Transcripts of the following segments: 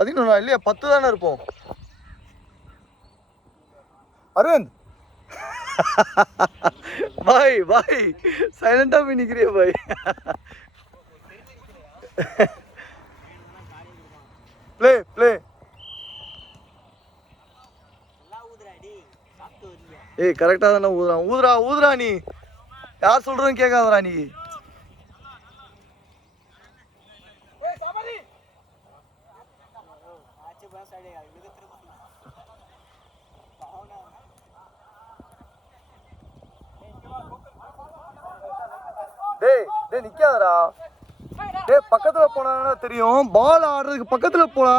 11 இல்லையா 10 தானே இருப்போம். அரவிந்த் பாய் பாய் சைலண்டா போய் நிக்கிறிய பாய். Play play. ஏய் கரெக்டா தானே ஊதுறான். ஊதுறா ஊதுறா நீ. யார் சொல்றதும் கேட்காதடா நீ. டேய் டேய் நிக்காதடா. டேய் பக்கத்துல போனா தெரியும். பால் ஆடுறதுக்கு பக்கத்துல போடா.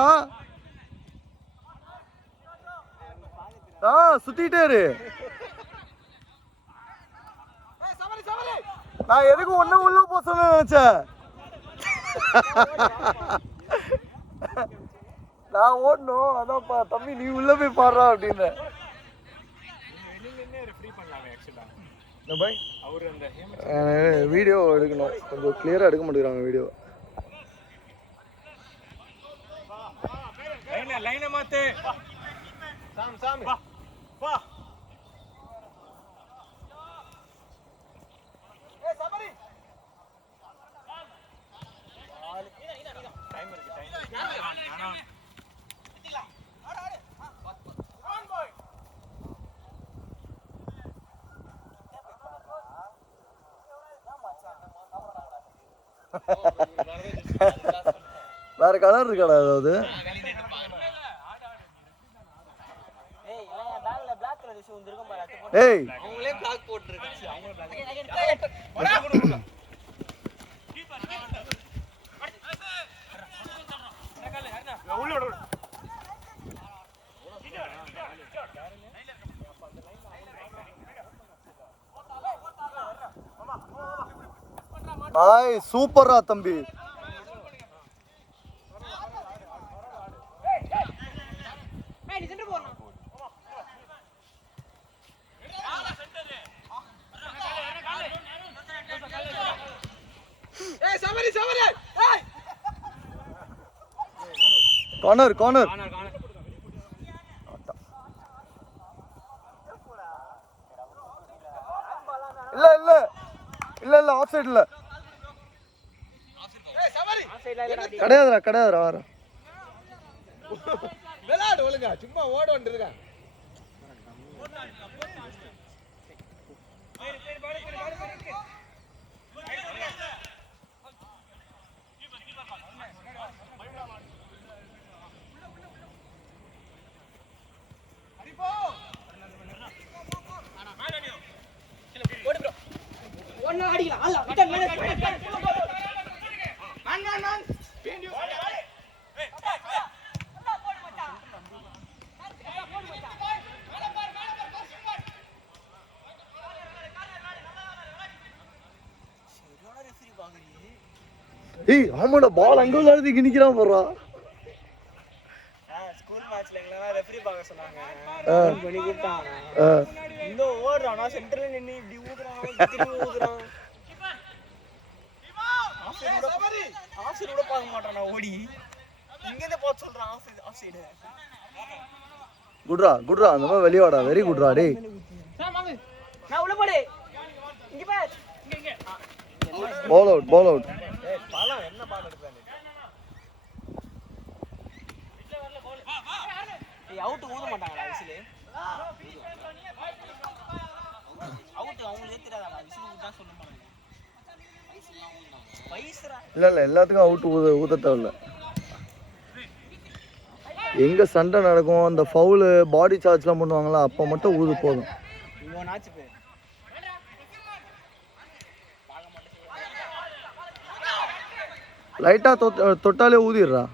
சுத்திட்டே இரு. நான் எதுக்கு ஒண்ணு உள்ள போக சொல்ல நினைச்சேன். நான் ஓடணும். அதான் தம்பி நீ உள்ள போய் பாடுறா அப்படின்னு. வீடியோ எடுக்கணும். கொஞ்சம் கிளியரா எடுக்க மாட்டேங்கிறாங்க வீடியோ. வேற கலர் இருக்காடா ஏதாவது? ஏய் அவங்களே பிளாக் போட்டுருக்காங்க. ஹாய் சூப்பரா தம்பி. Corner corner. இல்ல இல்ல இல்ல இல்ல ஆஃப் சைடு இல்ல. கிடையாதுடா கிடையாதுடா. வர விளையாடு ஒழுங்கா. சும்மா ஓட வந்துருக்க. ஏய் ஆமாடா பால் அங்க விளையாடுறதுக்கு நிக்கிறான் போறா. ஸ்கூல் மேட்ச்ல எங்களெல்லாம் ரெஃபரி பார்க்க சொன்னாங்க. பண்ணி கொடுத்தாங்க. இந்த ஓடுறானா சென்டர்ல நின்னு இப்படி ஊதுறான் திருப்பி ஊதுறான். ஆஃப் கூட பார்க்க மாட்டானா ஓடி. இங்க இருந்து பாத்து சொல்றான் ஆஃப் சைடு. குட்ரா குட்ரா அந்த மாதிரி வெளிய வாடா. வெரி குட்ரா டேய். நான் உள்ள போடு. இங்க பாரு. இங்க பால் அவுட் பால் அவுட். ஏய் பாலா என்ன பால் எடுக்கறானே. ஏய் அவுட் ஊத மாட்டாங்கடா விசில். அவுட் அவங்களுக்கு தெரியாதடா. விசில் ஊதா சொல்லுவாங்க. இல்ல இல்ல எல்லாத்துக்கும் அவுட் ஊத தேவையில்ல. எங்க சண்டை நடக்கும் அந்த ஃபவுலு பாடி சார்ஜ்லாம் பண்ணுவாங்களா அப்போ மட்டும் ஊது போதும். லைட்டா தொட்டாலே ஊதிடுறா.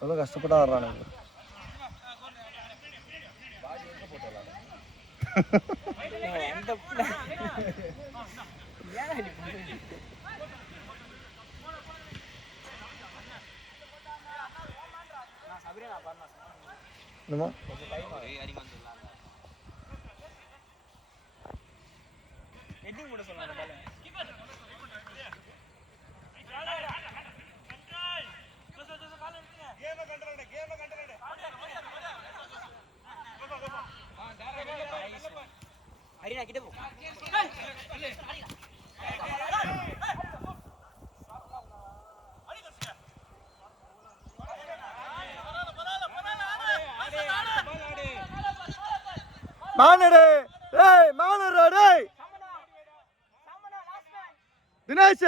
எவ்வளோ கஷ்டப்பட்டு ஆடுறானுங்க. என்னமா ஹெட்டிங் கூட சொல்லலாம் பால ஹரினா கிட்ட போ மானடே ஏய் மானடா டேய் தினேஷ்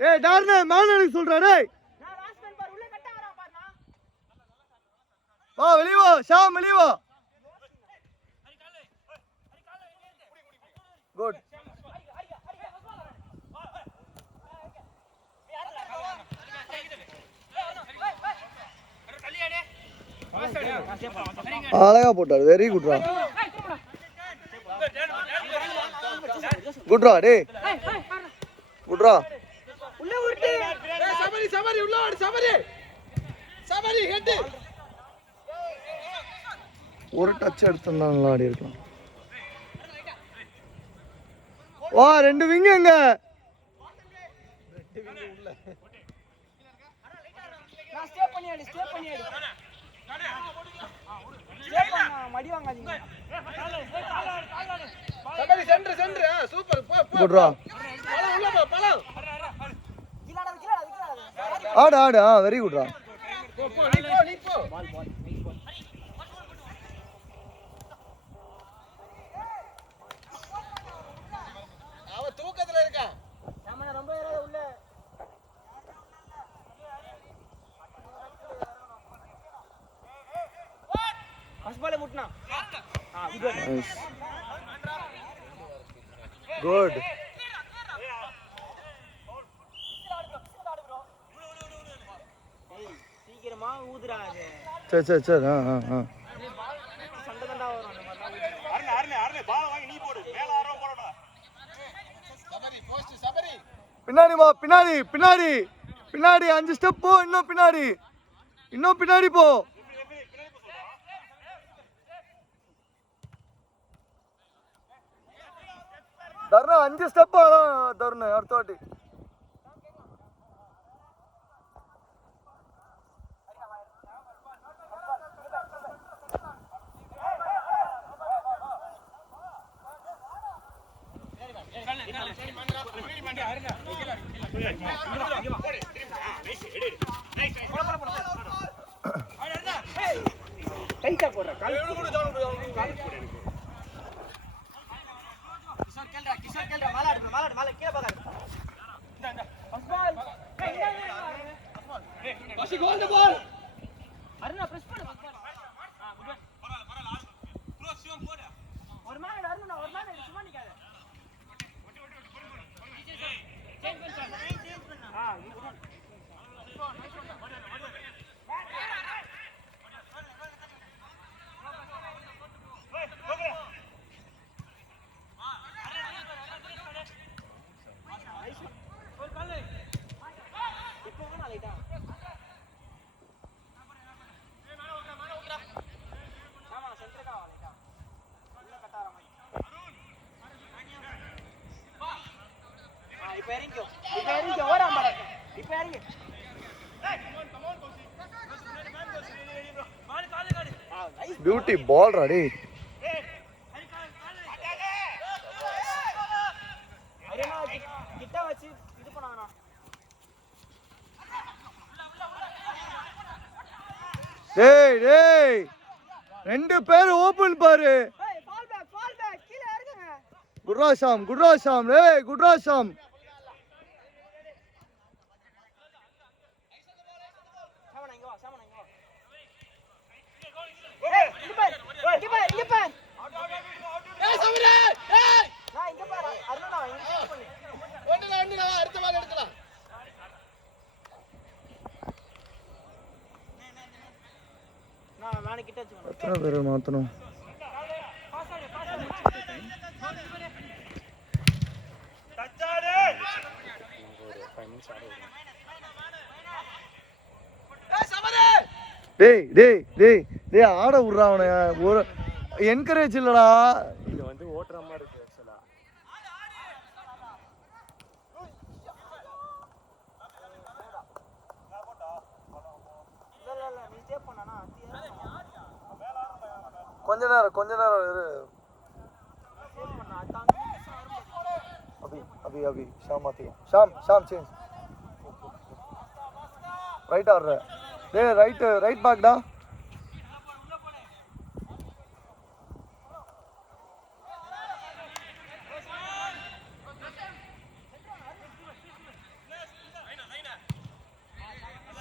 ஏய் டார்னே மானனுக்கு சொல்றா டேய் நான் லாஸ்ட் மேன் பார் உள்ள கட்ட வரா பாருடா வா வெளிய வா ஷாம் வெளிய வா குட் அழகா போட்டாரு வெரி குட்ரா குட்ரா டேய் குட்ரா உள்ள உருட்டு சபரி சபரி உள்ள ஓடு சபரி சபரி ஹெட் ஒரு டச் எடுத்துனால ஆடி இருக்கலாம் வா ரெண்டு விங் எங்க நான் ஸ்டே பண்ணியாடி ஸ்டே மடி வாங்காதீங்க சபரி சென்டர் சூப்பர் போ குட்ரா பலம் உள்ள போ பலம் ஆடு ஆடு வெரி குட்ரா நீ போ அவ தூக்கத்துல இருக்கா சாமன ரொம்ப ஏறாத உள்ள ஹஸ்பாலே முட்னா குட் சீக்கிரமா ஊதுடா அது சரி சரி சண்டை தண்டா வரும் அந்த மாதிரி அருணே பால வாங்கி நீ போடு மேல ஆரோ போடணும் சபரி போஸ்ட் சபரி பின்னாடி வா பின்னாடி 5 ஸ்டெப் போ இன்னும் பின்னாடி போ தர்ண 5 ஸ்டெப் தர்ண அடுத்த வாட்டி கைட்டா போடுற கால் போடு கிஷோர் கேள்றா மாலாடு கீழ பாக்காத இந்த ஹஸ்பால் பசி கோல் தி பால் அருணா பிரஸ் பண்ணு குட் பரவாயில்ல ப்ரோ சிவம் போடு ஒரு மேன் அருணா ஒரு மேன் சும்மா நிக்காத இப்ப இறங்கி ஓரா மாட்டேன் இப்ப இறங்கி பியூட்டி பால் ராடி கிட்ட வச்சு இது பண்ணானா டேய் 2 பேர் ஓபன் பாரு ஃபால் பேக் கீழ இறங்குங்க குட்ரா ஷாம் டேய் குட்ரா ஷாம் இங்க பார் ஏய் சமீரே ஏய் நான் இங்க பார் அருணா இங்க பண்ணு ஒண்ணுல அடுத்த பால் எடுக்கலாம் நான் மேல கிட்ட வச்சுக்கணும் எத்தனை பேர் மாத்தணும் டச்சாடே ஒரு 5 நிமிஷம் ஆடு ஏய் சமீரே டேய் டேய் டேய் டேய் ஆட விட்றா அவனை. ஒரு என்கரேஜ் இல்லடா. இது வந்து ஓட்டுற மாதிரி இருக்கு ஆக்சுவலா. கொஞ்ச நேரம் இரு. अभी अभी शाम आती है. शाम change right are they right back डा.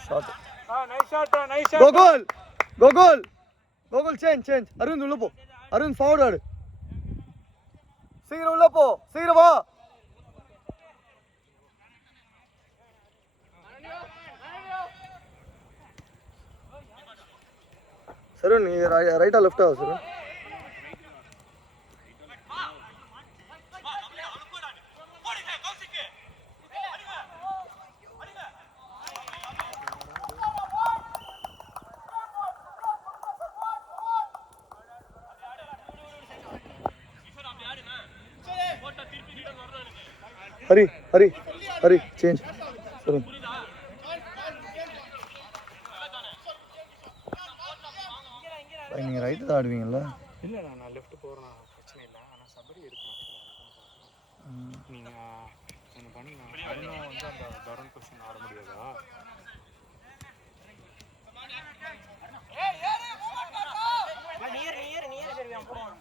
shot nice shot go goal change Arun उள்ள போ. अरुण forward ஆடு. சீக்கிரம் உள்ள போ. சீக்கிரம் வா. सर நீ ரைட்டா லெஃப்ட்டா सर? हरी चेंज सर. நீங்க ரைட் தான் ஆடுவீங்கல்ல? இல்ல நான் லெஃப்ட் போறேன், பிரச்சனை இல்ல. ஆனா சபரி எடுக்கணும். நீங்க என்ன பண்ணீங்க? அண்ணா வந்து அந்த டரன் பொசிஷன் ஆட முடியாதா? நீர் சரியா போறோம்.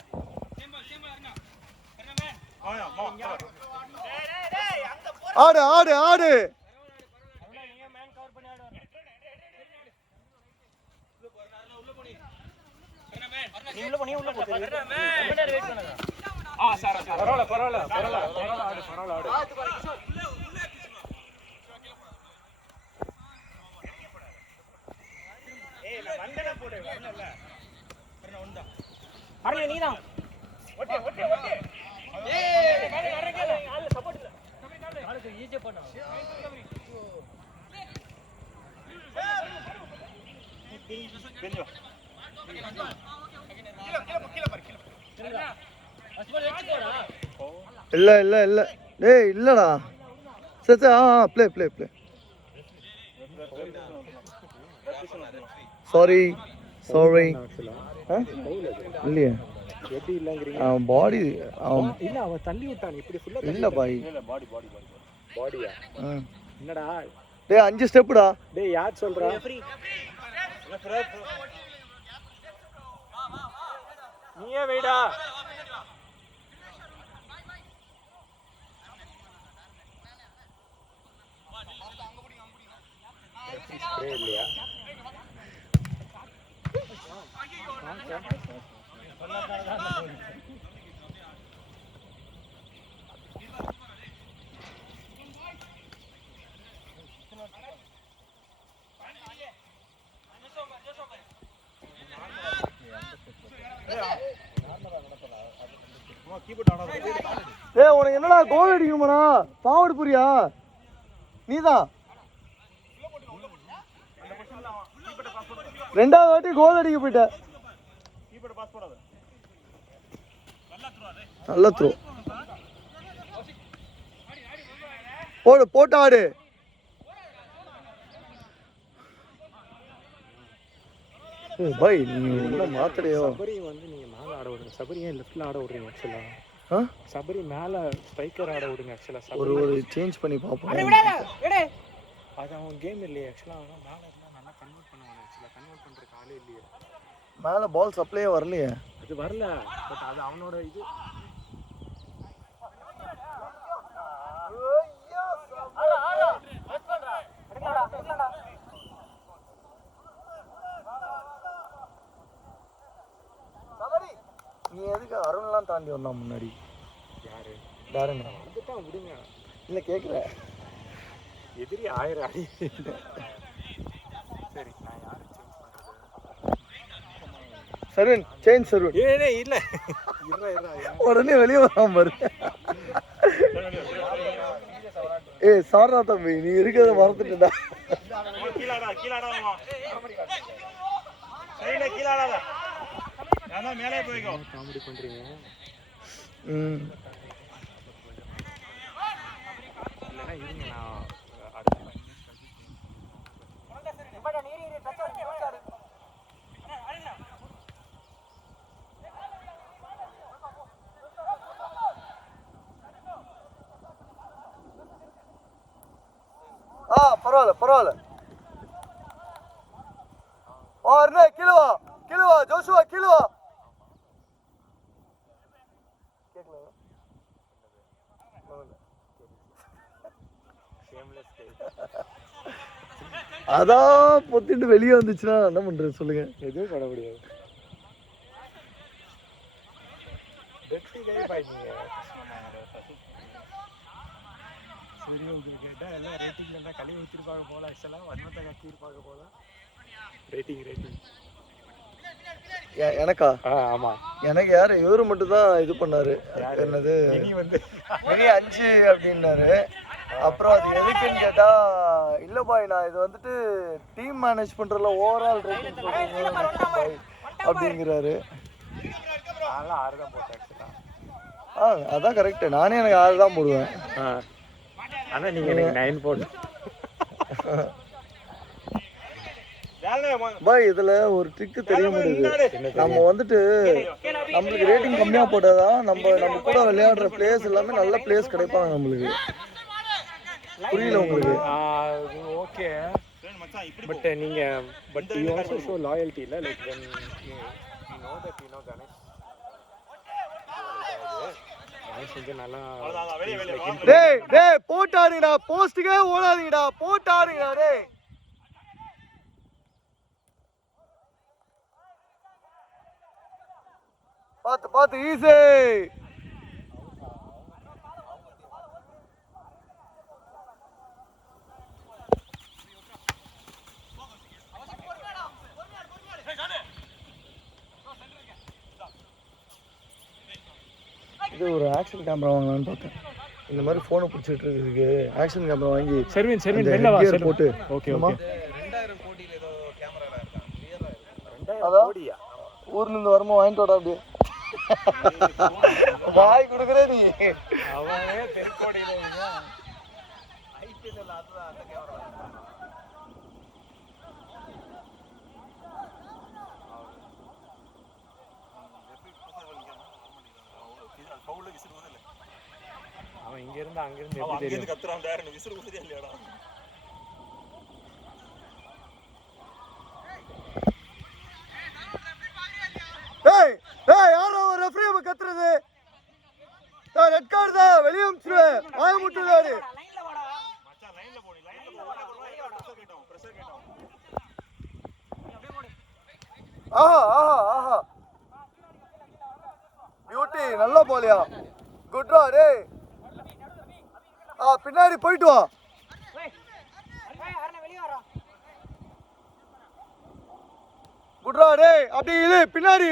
ஆடு இல்ல டேய் இல்லடா. சரி ப்ளே சாரி இல்லையா? எப்படி இல்லங்கறீங்க? பாடி இல்ல அவ தள்ளி விட்டான். இப்படி ஃபுல்லா இல்ல பாய். பாடியா? என்னடா டேய் 5 ஸ்டெப்டா. டேய் யார் சொல்றா? நீயே வெயிடா. ஸ்ப்ரே இல்லையா? ஏய் உனக்கு என்னடா கோல் அடிக்குமாடா? ஃபார்வர்ட் புரியா? நீதான் ரெண்டாவது வாட்டி கோல் அடிக்க போயிட்ட. நல்ல த்ரோ போட்டு ஆடு. பாய் நீ என்ன மாத்தலையோ? சபரி வந்து நீங்க மேல ஆட விடுங்க. சபரி ஏன் லெஃப்ட்ல ஆட விடுறீங்க ஆக்சுவலா? சபரி மேல ஸ்ட்ரைக்கர் ஆட விடுங்க ஆக்சுவலா. ஒரு சேஞ்ச் பண்ணி பாப்போம். அது அவன் கேம் இல்லையே ஆக்சுவலா. அவன் மேல இருந்தா நல்லா கன்வெர்ட் பண்ணுவான் ஆக்சுவலா. கன்வெர்ட் பண்றதுக்கு ஆளே இல்லையே. மேல பால் சப்ளையே வரலையே. அது வரல. பட் அது அவனோட இது. நீ எதுக்கு அருண்லாம் தாண்டி வந்தா முன்னாடி? யாரு? டாரன் வந்துட்டான் விடுங்க. இல்ல கேக்குற எதிரி 1000 அடி. சரி நான் யாரை சேஞ்ச் பண்றது? சருண் சேஞ்ச் சருண். ஏய் இல்ல இருடா உடனே வெளிய வராம பாரு. ஏய் சாரா தம்பி நீ இருக்கத மறந்துட்டடா. கீழடா காமெடி பண்றீங்க. இல்லைன்னா இருங்க நான் அடுத்த பரவாயில்ல அருணே கீழே வா ஜோஷுவா கீழே வா. அதான் பொத்திட்டு வெளியே வந்துச்சுன்னா என்ன பண்றது சொல்லுங்க. எதுவும் பண்ண முடியாது. சரி உங்களுக்கு கேட்டால் எல்லாம் ரேட்டிங்கில் இருந்தால் கழுவி ஊற்றிருப்பாங்க போல. ஆக்சுவலாக வன்மத்தை கட்டியிருப்பாங்க போல. ரேட்டிங் எனக்கா? ஆமாம், எனக்கு யார் இவரு மட்டும் தான் இது பண்ணாரு. என்னது மினி 5 அப்படின்னாரு. அப்புறம் அது எதுக்குன்னு கேட்டா இல்ல பாய் நான் இது வந்துட்டு டீம் மேனேஜ் பண்றதுல ஓவரால் ரேட்டிங் பாய் அப்படிங்கிறாரு. அதெல்லாம் 6 தான் போட்டேன் ஆக்சுவலாக. அதான் கரெக்ட். நானே எனக்கு 6 தான் போடுவேன். ஆனால் நீங்கள் எனக்கு 9 போடணும் பாய். இதுல ஒரு ட்ரிக்கு தெரிய மாட்டேங்குது. நம்ம வந்துட்டு நம்மளுக்கு ரேட்டிங் கம்மியா போட்டாதான் நம்ம கூட விளையாடுற பிளேயர்ஸ் எல்லாமே நல்ல பிளேயர்ஸ் கிடைப்பாங்க நம்மளுக்கு. புரியல உங்களுக்கு? ஓகே, பட் நீங்க but you also show loyalty இல்ல. Like when you know that you know Ganesh வந்து நல்லா டேய் போட்டாருங்கடா. போஸ்ட்க்கே ஓடாதீங்கடா. போட்டாருங்கடா டேய். பாத்து ஈஸி. இது ஒரு ஆக்ஷன் கேமரா வாங்கலாம்னு பார்த்தேன். இந்த மாதிரி ஃபோனை பிடிச்சிட்டு இருக்கிறதுக்கு ஆக்ஷன் கேமரா வாங்கி செர்வின் வெளில வா சார் போட்டு. Okay okay. 2000 கோடியில ஏதோ கேமரால இருக்கா? கிளியரா இருக்கா? 2000 கோடியா? ஊர்ல இருந்து வரமா வாங்கிட்டு வாடா அப்படியே. வாய் கொடுக்குற நீ. அவனே தெருக்கோடியில இருக்கா? ஐபிஎல்ல அதுதான் அந்த கேமரா. அவன் இங்க இருந்து அங்க இருந்து எப்படி தெரியும்? கத்துறான் டேரன் விசிறு ஊதியா இல்லையாடா? யாரோ ஒரு ரெஃப்ரி கத்துறது. ரெட் கார்டு தான். வெளியே அனுப்பிச்சிருவேன். வாய முட்டுதாரு. மச்சான் லைன்ல போடு. பிரஷர் கேட்டோம். ஆஹா பியூட்டி நல்லா போலியா. குட்ரா டேய். பின்னாடி போயிட்டு வா. குட்ரா டேய். அப்படி இழு. பின்னாடி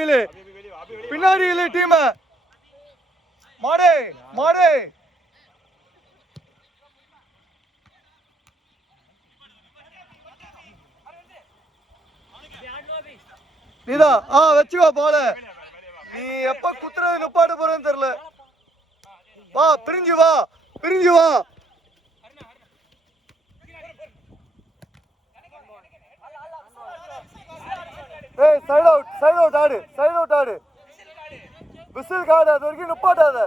இழு டீம். மாடே நீதான். வச்சுக்கோ போல. நீ எப்ப குத்துறது நிப்பாட்ட போறேன்னு தெரியல. வா பிரிஞ்சு வா. சைடு அவுட் ஆடு. விசில் காடு. அது வரைக்கும் நிப்பாட்டாத.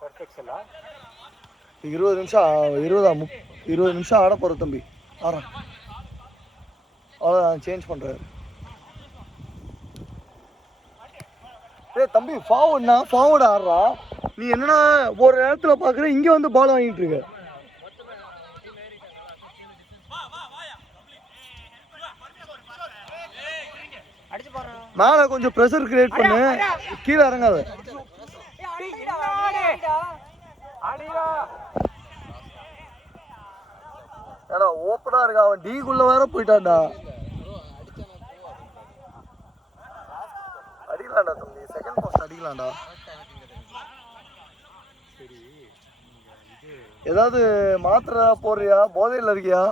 சர்ஃபெக்ஸலா 20 நிமிஷம் ஆட போற தம்பி. அவ்வளோதான் சேஞ்ச் பண்றாரு. தம்பி ஃபார்வர்ட் ஆடுறா. நீ என்னன்னா ஒரு இடத்துல பாக்குற இங்க வந்து பால் வாங்கிட்டு இருக்க. மேல கொஞ்சம் பிரஷர் கிரியேட் பண்ணு. கீழே இறங்காத. ஏடா ஓப்பனா இருக்கா. அவன் டீக்குள்ள வேற போயிட்டான்டா. அடிக்கலாம்டா தம்பி. முடிக்கலாம்டா. சரி இது ஏதாவது மாத்திரை போடுறியா? போதையில் இருக்கியா?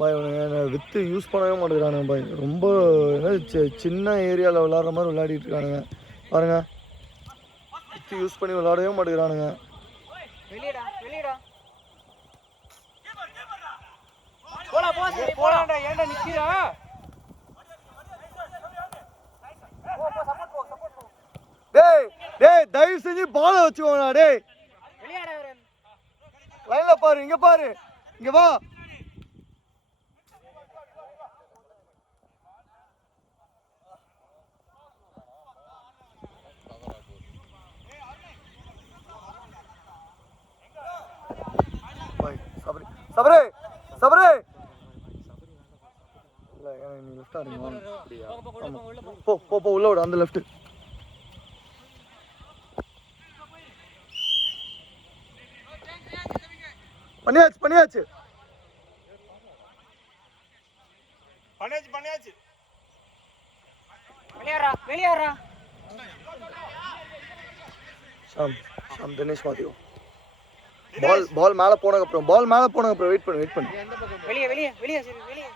பாய் இவனுங்க வித்து யூஸ் பண்ணவே மாட்டேங்கிறானுங்க பாய். ரொம்ப சின்ன ஏரியாவில் விளாட்ற மாதிரி விளையாடிட்டு இருக்கானுங்க பாருங்க. வித்து யூஸ் பண்ணி விளையாடவே மாட்டேங்கிறானுங்க. வெளியடா வெளியடா போடா போடா ஏன்டா நிக்கிறா? டேய் டேய் தயவு செஞ்சு பால வச்சுக்கோடா. டேய் வெளியடா லைன்ல பாரு, இங்க பாரு, இங்க வா. சபரி சபரி சபரி இல்ல நீ லெஃப்ட் ஆடுங்க. போ போ போ உள்ள விடு. அந்த லெஃப்ட் பண்ணியாச்சு பண்ணியாச்சு பண்ணியாச்சு. வெளியேறா ஷாம் ஷாம் தினேஷ் மாத்தியோ. பால் மேல போனதுக்கு அப்புறம் வெயிட் பண்ணு. வெளியே சரி வெளியே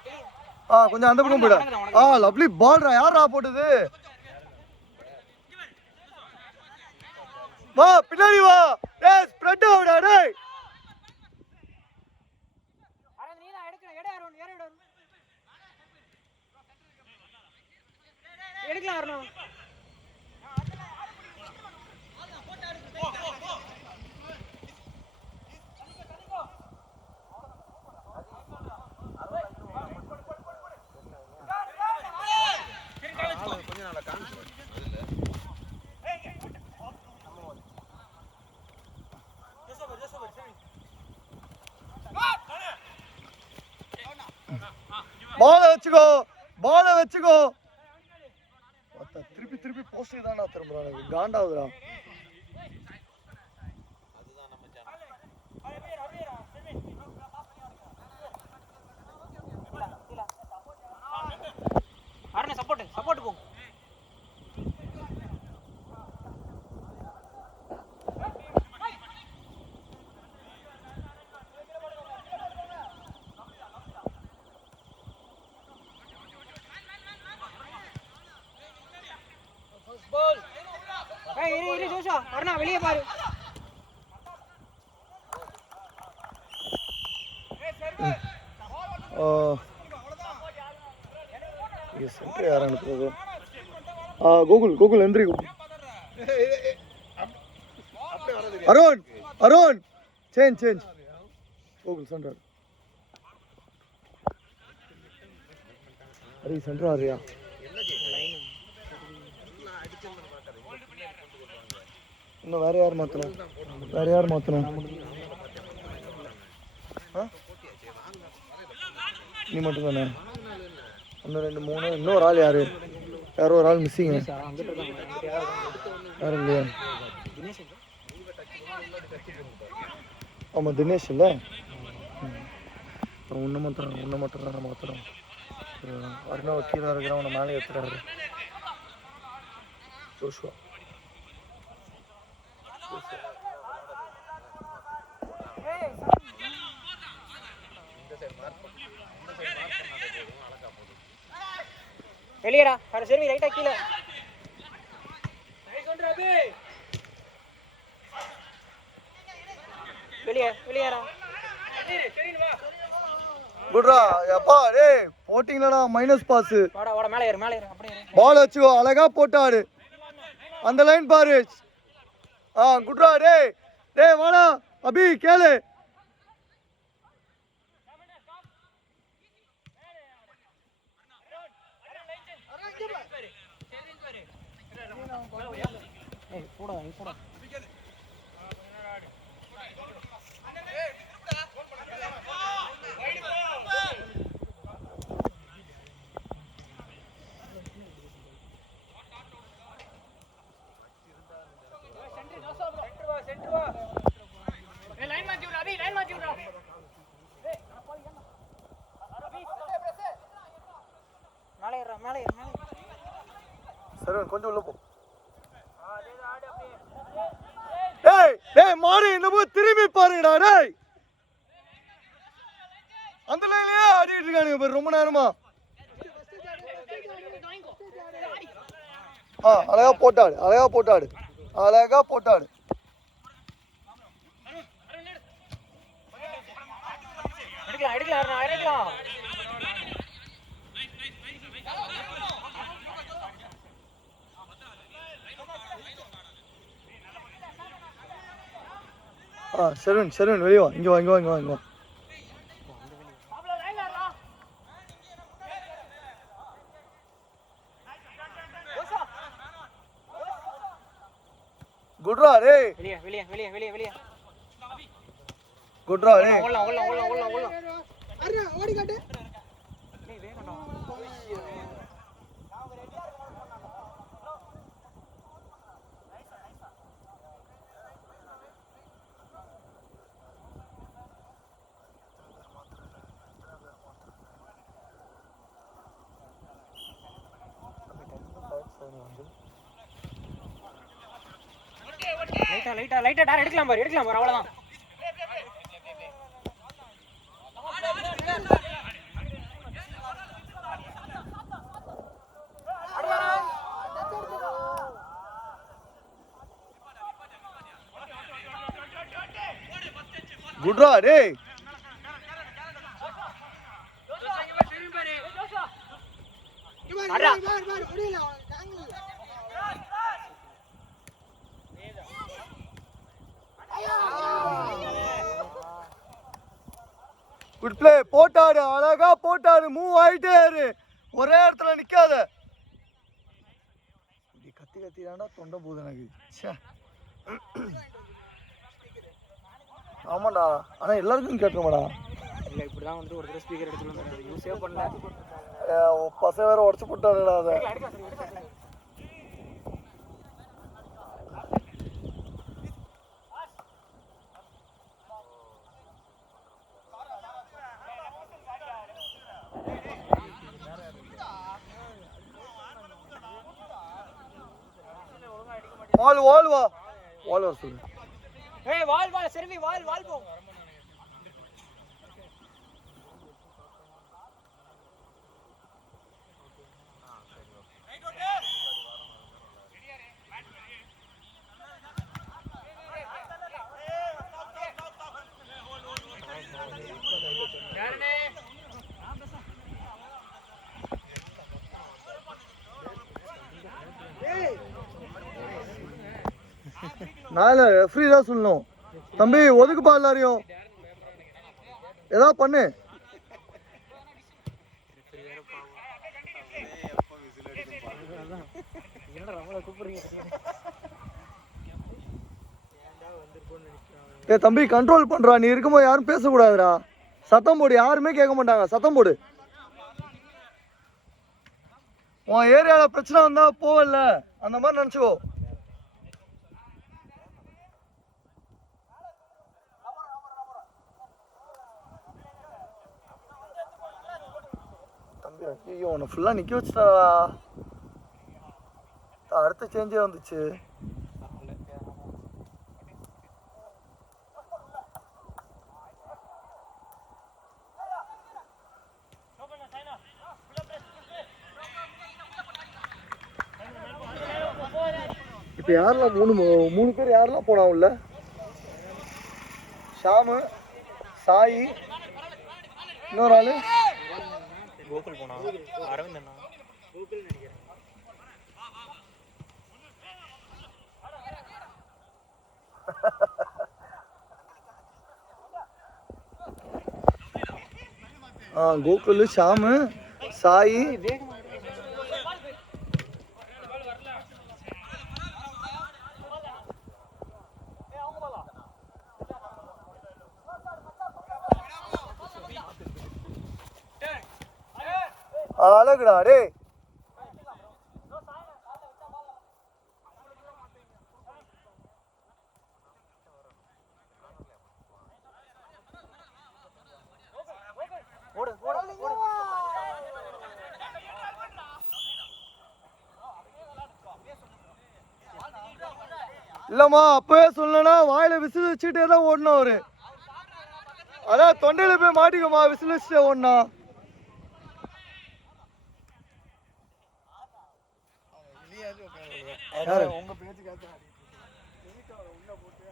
கொஞ்சம் அந்த பக்கம் போய்டா. லவ்லி பால்ரா. யாரா போட்டது? வா பின்னாடி வா. டேய் ஸ்ப்ரெட் ஆவுடா. டேய் அரே நீ தான் எடுக்க எடை எடுக்கலாம் வரணும். பால வச்சுக்கோ. திருப்பி போஸ்ட் தானா திரும்புறாங்க. காண்டாவுதுடா. அரே சப்போர்ட் போ. இரு ஜோஷா அருணா வெளியே பாரு. சென்ட்ரி யார் அனுப்புறது? கூகுள் எந்திரி. Arun change Google centre. அரே சென்டர் ஆறியா? இன்னும் வேற யார் மாற்றணும்? நீ மட்டும் தானே? 1 2 3 இன்னொரு ஆள் யாரு? யாரோ ஒரு ஆள் மிஸ்ஸிங்க. யாரும் இல்லையா? ஆமாம் தினேஷ் இல்லை. அப்புறம் ஒன்று மட்டும் தானே மாற்றுறோம். அருணா வக்கீலாக இருக்கிறவனை மேலே ஏற்றுறாரு. ஜோஷுவா வெளியடா. அரை சரி ரைட்டா கீழே. வெளியேறா. குட்ரா அப்பா. டேய் போட்டிங்களடா மைனஸ் பாஸ். வாடா மேலே ஏறு அப்படியே ஏறு. பால் வச்சுக்கோ. அழகா போட்டாடு. அந்த லைன் பாரு. குட்ரா. டேய் வாடா அபி கேளு. போடா செல்வன் கொஞ்சம் உள்ள போ. டேய் டேய் மாடு என்னமோ திரும்பி பாருங்கடா டேய். அந்த லைன்லயே ஆடிட்டு இருக்கானுங்க பாரு ரொம்ப நேரமா. அழகா போட்டாடு, அழகா போட்டாடு, அழகா போட்டாடு. செல்வன் செல்வன் வெளியே வா. இங்க வா இங்க வா இங்க வா இங்க வா. குட்ரா டேய். வெளிய வெளிய வெளிய வெளிய வெளிய. குட்ரா டேய். ஓடலாம். அண்ணா ஓடி காட்டு. டேய் வேகடா. லைட்டா டார் எடுக்கலாம் பாரு அவ்வளவுதான். குட்ரா டேய். Good play. போட்டாடு, அழகா போட்டாடு. மூவ் ஆயிட்டே இரு, ஒரே இடத்துல நிக்காத. கத்தி கத்தி தாண்டா தொண்டை போகுது எனக்கு. ஆமாடா, ஆனா எல்லாருக்கும் கேட்கமாடா. இல்ல இப்படிதான் வந்து ஒரு தடவை ஸ்பீக்கர் எடுத்துட்டு வந்து யூஸே பண்ணல. பசங்க வேற உடச்சு போட்டானுடா அதை. வால் வால் வா வால் வர சொல்லு. ஏய் வால் செர்வி வால் போ. நான் ரெஃப்ரி தான் சொல்லணும். தம்பி ஒதுக்குப்பா எல்லாரையும், ஏதாவது பண்ணு. ஏ தம்பி கண்ட்ரோல் பண்றா. நீ இருக்கும்போது யாரும் பேசக்கூடாதுடா. சத்தம் போடு, யாருமே கேட்க மாட்டாங்க. சத்தம் போடு. உன் ஏரியால பிரச்சனை வந்தா போவல, அந்த மாதிரி நினைச்சுக்கோ. தம்பி ஐயோ உன்னை ஃபுல்லா நிக்க வச்சுட்டாடா. அடுத்த சேஞ்சே வந்துச்சு. இப்போ யாரெல்லாம் மூணு பேர் யாரெல்லாம் போனா உள்ள? ஷாமு, சாயி, இன்னொரு ஆளு கோகுல் போனா, அரவிந்த் அண்ணா. கோகுல் நினைக்கிறேன். கோகுல், ஷாமு, சாயி, அழகுடா டே. இல்லம்மா அப்பவே சொல்லணும்னா வாயில விசில் வச்சுக்கிட்டே தான் ஓடணும் அவரு. அதான் தொண்டையில போய் மாட்டிக்கோமா விசில் வச்சுட்டே ஓடனா.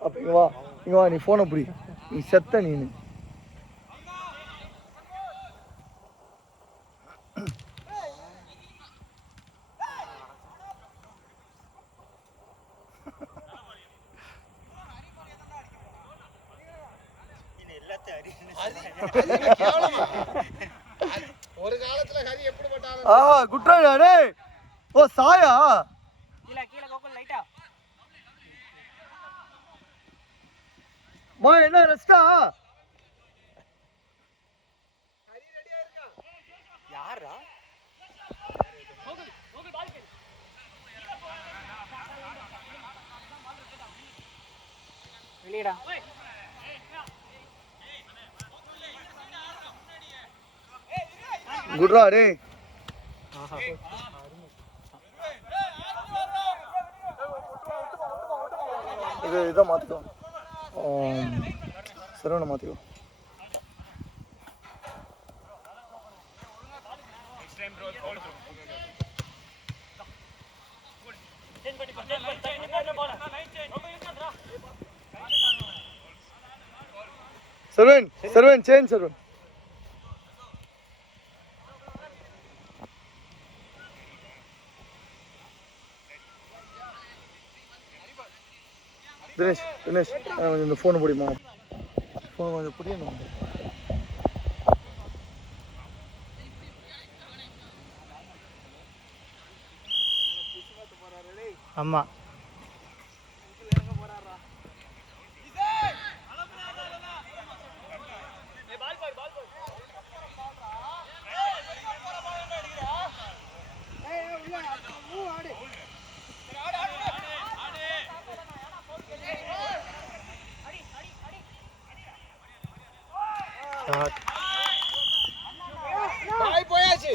அப்ப இங்க வா நீ போனை புடி, நீ செத்த நீனு. ஒரு காலத்துல ஹரி எப்படி பட்டாலும் குட்ராஜா டேய். ஓ சாயா கீழ கீழ கோகுல் லைட்டா. மா என்ன ரெஸ்டா? ஹரி ரெடியா இருக்கா? யாரா கோகுல் கோகுல் பால் கேளு. வெளியடா. குட்ரா டேய். இதை மாற்றிக்கோ, சரவணை மாற்றிக்கோ. சர்வன் சேஞ்ச் சர்வன். தினேஷ் தினேஷ் கொஞ்சம் இந்த ஃபோனை பிடிமா, ஃபோன் கொஞ்சம் பிடிக்கணும். ஆமா பாய் போயாச்சு.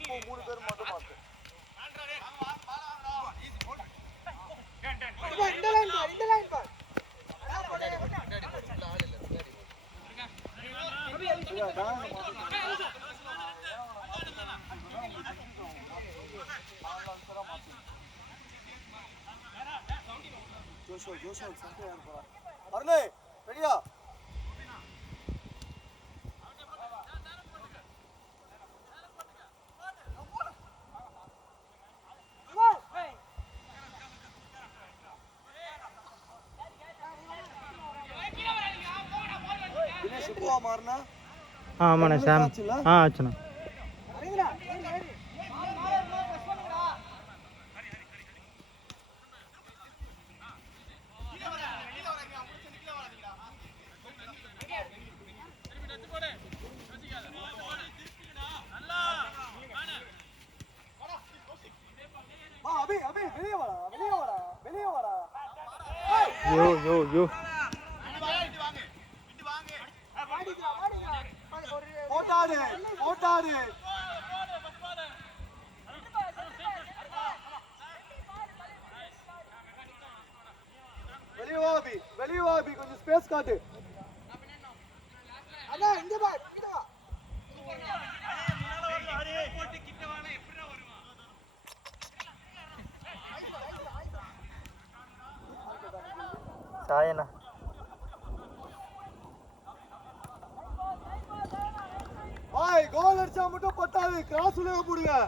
இப்போ 3 பேர் மட்டும் மாத்து. இந்த லைன் பால். ஜோஷோ சங்கர் யார் போறா? அருணே ரெடியா? தினேஷ் எப்போ மாறினா? ஆமாண்ணே சாம். ஆச்சுண்ணா. யோ யோ யோ ஓட்டாடு ஓட்டாடு. வெளியே வா அபி, கொஞ்சம் ஸ்பேஸ் காட்டு. அண்ணா இங்க வா இங்க வா. சாயண்ணா பாய் கோல் அடிச்சா மட்டும் பத்தாது, கிராஸ் உள்ள போடுங்க.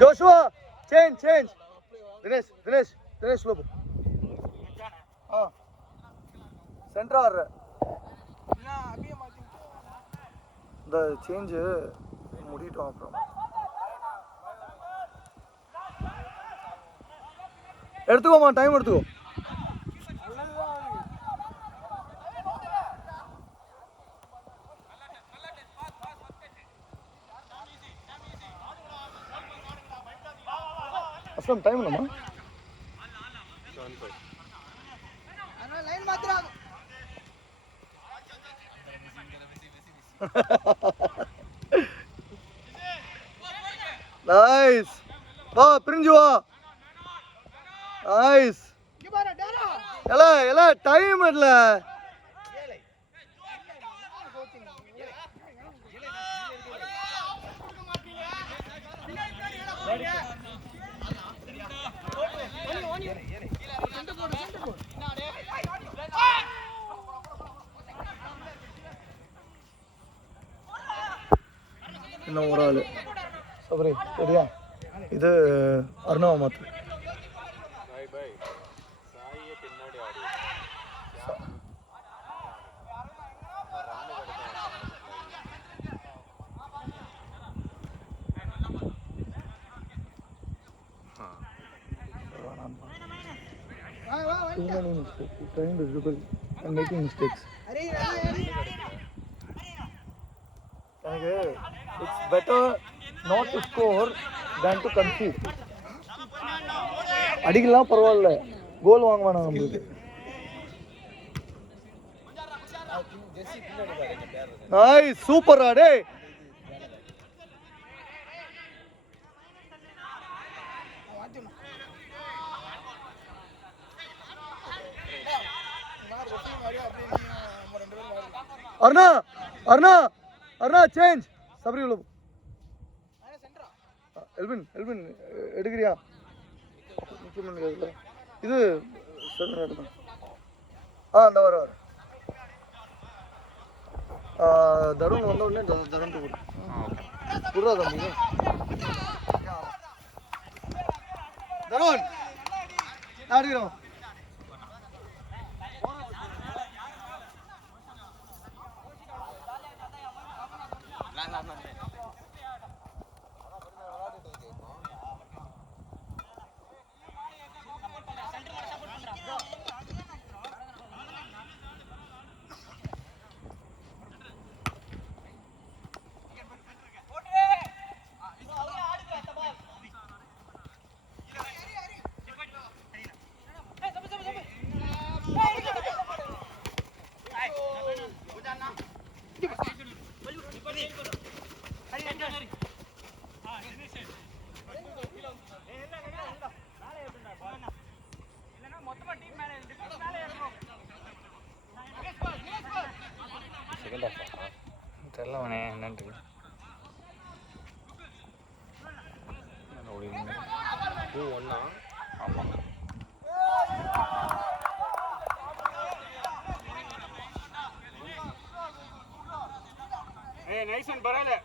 Joshua, change. Dinesh, slow. Center ஆடுற. இந்த சேஞ்ச் முடிட்டோம் அப்புறம். எடுத்துக்கோமா, டைம் எடுத்துக்கோ. அஸ்லாம் டைம் இல்லம்மா. அண்ணா லைன் மாத்துறா. நைஸ். வா பிரிஞ்சு வா. நைஸ். இங்க பாரு டேரா. எல டைம் இல்ல. இன்னும் ஒரு ஆள் சபரி சரியா? இது அருணாவை மாற்று. Too many mistakes. He's trying to dribble and making mistakes. எனக்கு it's better not to score than to concede. அடிக்கலாம் பரவாயில்ல, கோல் வாங்க வேணாம் நம்மளுக்கு. நைஸ், சூப்பரா டேய். அருணா சேஞ்ச். சபரி உள்ள எல்வின் எடுக்கிறியா? இது அந்த வர தருண் வந்த உடனே தருண் குடுறா தம்பி. தருண் ஆடுகிறோம். தெரியலவனே என்னன்ட்டு. ஒன்றா ஆமாம். நைஸ் ஒன் பரவாயில்ல.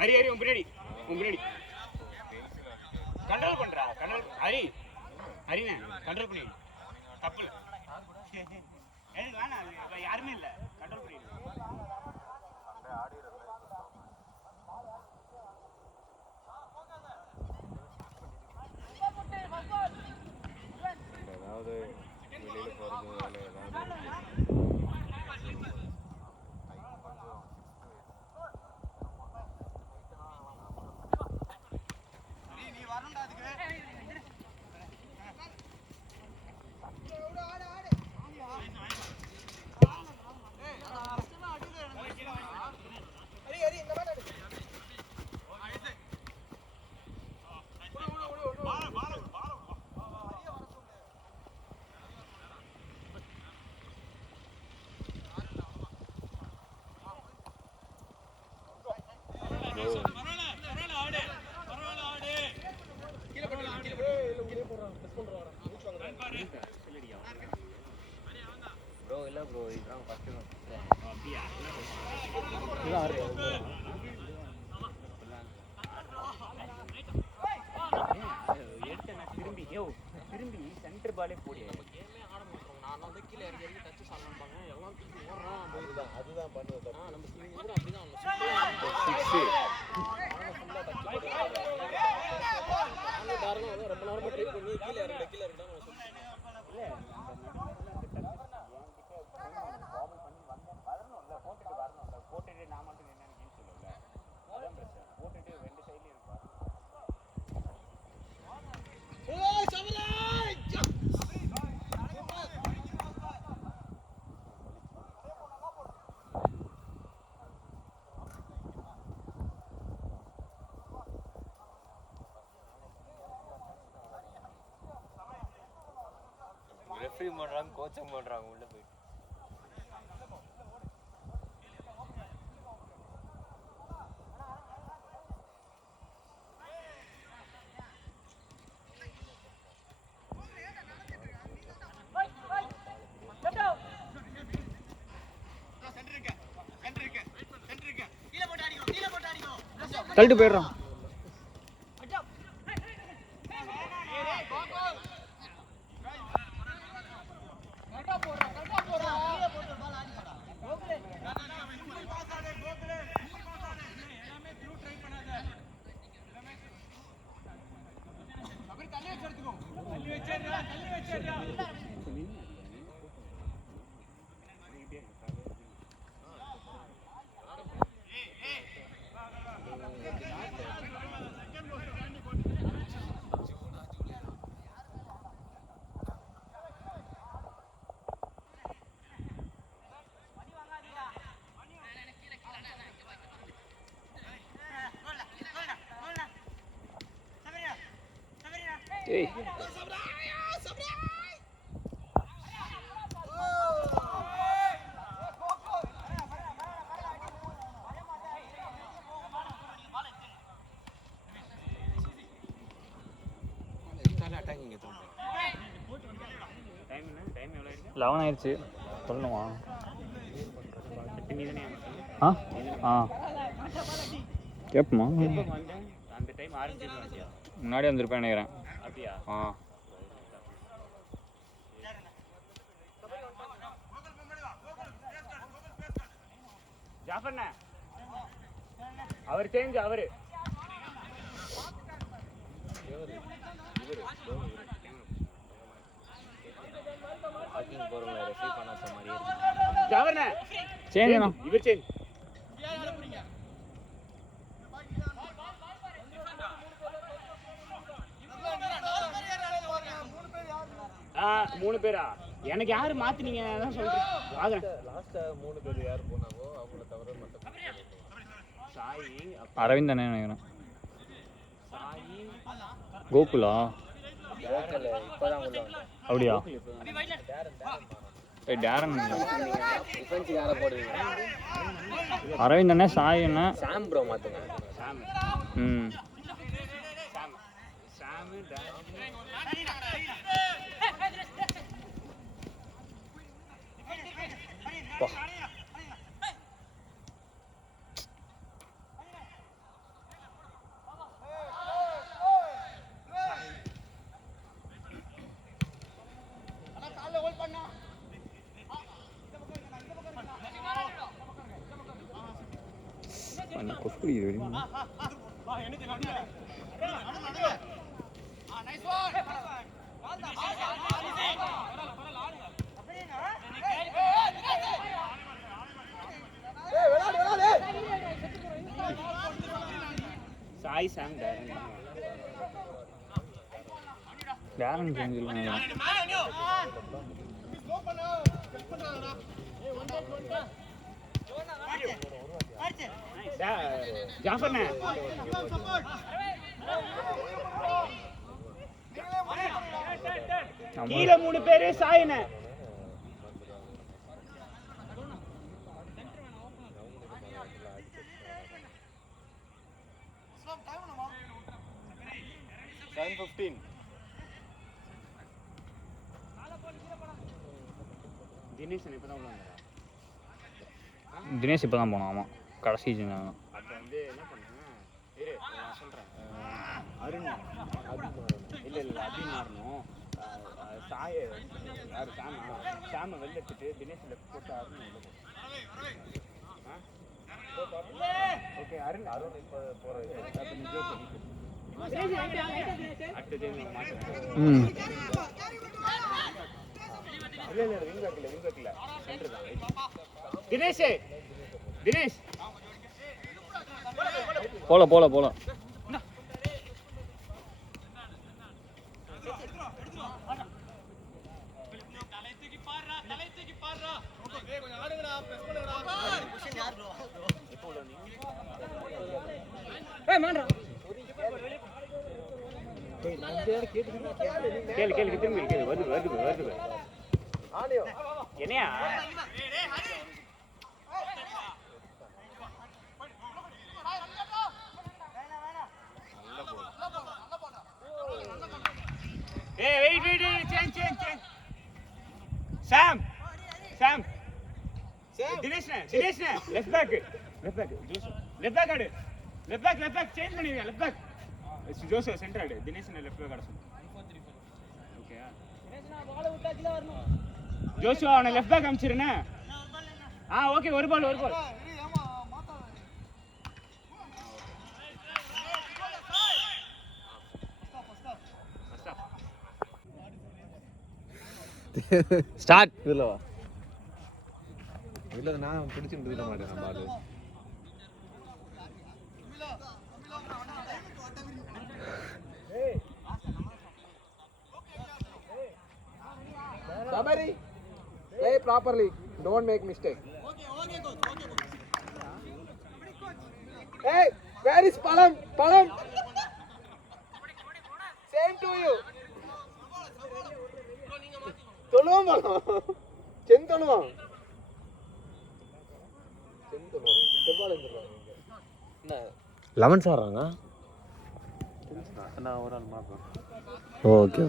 ஹரி உன் பின்னாடி கண்ட்ரோல் பண்றா. ஹரிண்ணே கண்ட்ரோல் பண்ணி தப்பு இல்லை. வேணாம், யாருமே இல்லை, கண்ட்ரோல் பண்ணி. ப்ரோ இல்லை ப்ரோ இதுதான் ஃபஸ்ட்டு தான். அப்படியா? எடுத்த நான் திரும்பி சென்டர் பாலே போடி. நான் வந்து கீழே இறங்கி டச்சு சாப்பிடுவாங்க எல்லாம் தூக்கி ஓடுறான். அதுதான் பண்ணுவது. நம்ம ஸ்விமிங் கூட அப்படிதான் ரொம்ப நேரமா ட்ரை பண்ணி கீழே இறங்கிட்டா போட்டுட்டு நான் மட்டும் என்னன்னு சொல்லல. அதான் பிரச்சனை. போட்டுட்டு ரெண்டு சைட்லையும் இருப்பா. ரெஃப்ரி பண்ணுறாங்க, கோச்சிங் பண்ணுறாங்க உள்ள போயிட்டு. தள்ளிட்டு போயிடுறான். ஏய் டைம் எவ்வளோ இருக்கு? 11 ஆயிடுச்சு. சொல்லணுமா? நீ தானே ஆ ஆ கேட்போமா? வந்தேன் அந்த டைம் ஆரம்பிச்சு வந்தியா? முன்னாடி வந்திருப்பேன் நினைக்கிறேன். அப்படியா? ஆ ஜாஃபர்ண்ணா அவர் சேஞ்ச் அவரு போகிறவங்க ரெஃப்ரி பண்ணாத மாதிரியே ஜாஃபர்ண்ணா சேஞ்சுண்ணா. இவர் சேஞ்ச். மூணு பேரா? எனக்கு யாரு மாத்தினீங்க தான் சொல்றேன். லாஸ்டா 3 பேர் யார் போனாவோ அவங்கள தவிர மத்த சாயி, அரவிந்த் தானே நினைக்கிறேன். சாயி, கோகுலா? இப்போதான் உள்ள வந்தேன். அப்படியா? டேரன் டிஃபென்ஸ் யாரை போடுவீங்க? அரவிந்த் அண்ணே, சாய் அண்ணே. சாம் ப்ரோ மாற்றுங்க. சாம், ம் சாம், சாமு, கொஸ்குலி சாய் சாம் டேரன் டேரன் செஞ்சிடலாம். ஜாஃபர்ண்ணே கீழே 3 பேரு சாயண்ணே. தினேஷன் இப்பதான் உள்ள வந்தாரா? தினேஷ் இப்போ தான் போனான். ஆமாம், கடைசி செஞ்சாங்க. அது வந்து என்ன பண்ணாங்க, இரு நான் சொல்கிறேன். அருண் இல்லை அபி மாறணும். சாய யார் சாமை வெளில எடுத்துட்டு தினேஷ் லெஃப்ட் போட்டு அருண் வெளில போட்டு. ஓகே அருண் இப்போ போகிறது அடுத்த மாட்டேன். ம், இல்லை விங் பேக்கில் சென்டர் தான். தினேஷ் போல கேளு திரும்பி கேளு. வருது என்னையா wait change Sam Dinesh left back change பண்ணிடுங்க. left back ஜோசோ சென்டர் ஆடு. தினேஷ் லெஃப்ட் பேக் ஆட சொல்லு. ஓகே ஜோசோ அவனை லெஃப்ட் பேக் அனுப்பிச்சிருண்ணே. ஓகே ஒரு பால் ஸ்டார்ட். இல்லை நான் பிடிச்சிட்டு இருக்க மாட்டேன் பால். Sabari, play properly. Don't make mistake. Hey, where is Palam? Same to you. Toluma. Chentoluma. Lemons ஆடுறாங்க. நான் ஒரு ஆள் மாப்பேன். ஓகே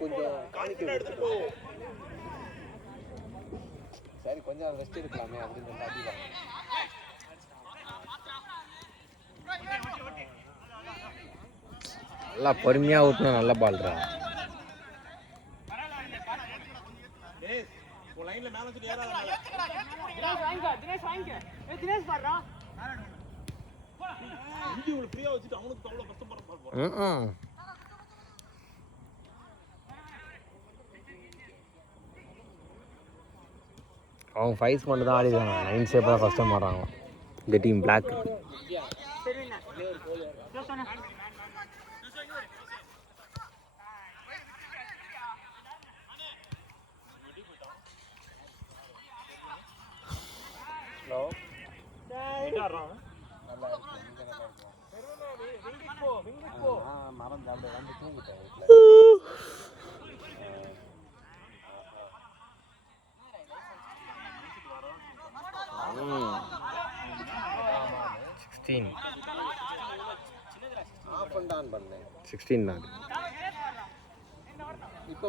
கொஞ்சம் காணிக்க சரி கொஞ்சம் ரெஸ்ட் எடுக்கலாமே அப்படின்னு அடிக்கலாம். நல்லா பொறுமையா ஊட்டினா நல்ல பால்ரா. அவங்க ஃபைஸ் மட்டும் தான் ஆடிடுவாங்க. 9 ஷேப் தான் கஷ்டப்படுறாங்க இந்த team block. Off and on பண்ணேன் 16 தான். இப்போ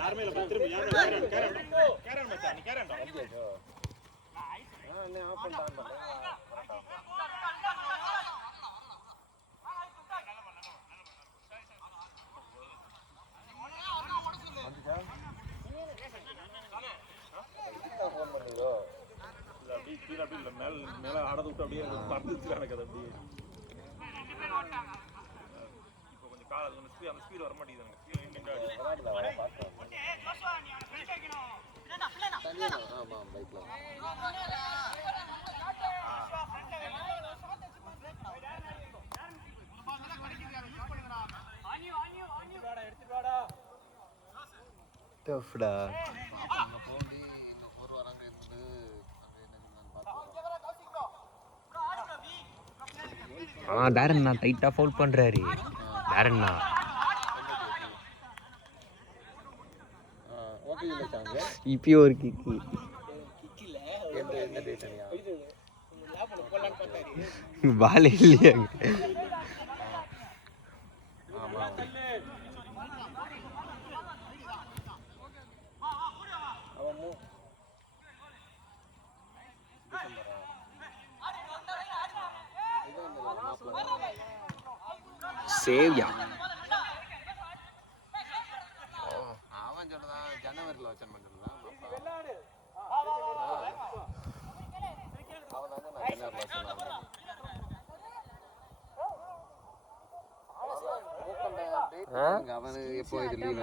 யாருமே இல்ல திரும்பி யாரும் கேரன் மச்சான் நீ கேரன் நான் ஆஃப் அண்ட் ஆன் பண்ணேன். மேல ஆடத விட்டு அப்படியே பறந்துச்சு எனக்கு அது அப்படியே இப்போ கொஞ்சம் கால அந்த ஸ்பீட் வர மாட்டேங்குது எனக்கு கீழே நின்று ஆமா பைக்ல டஃப்டா. டேரன் நான் டைட்டா ஃபவுல் பண்றாரு. டேரன் ஓகே இல்ல சாங்க இப்போ ஒரு கிக்கு என்ன டேட்டனியா லேப்ல போலான்னு பார்த்தாரு பால் இல்லையா. ஆமா அவன் சேவ்யா அவன் சொன்னதா ஜனவரியில் வச்சன் பண்ணுறதா அவன் எப்போ இது லீவ்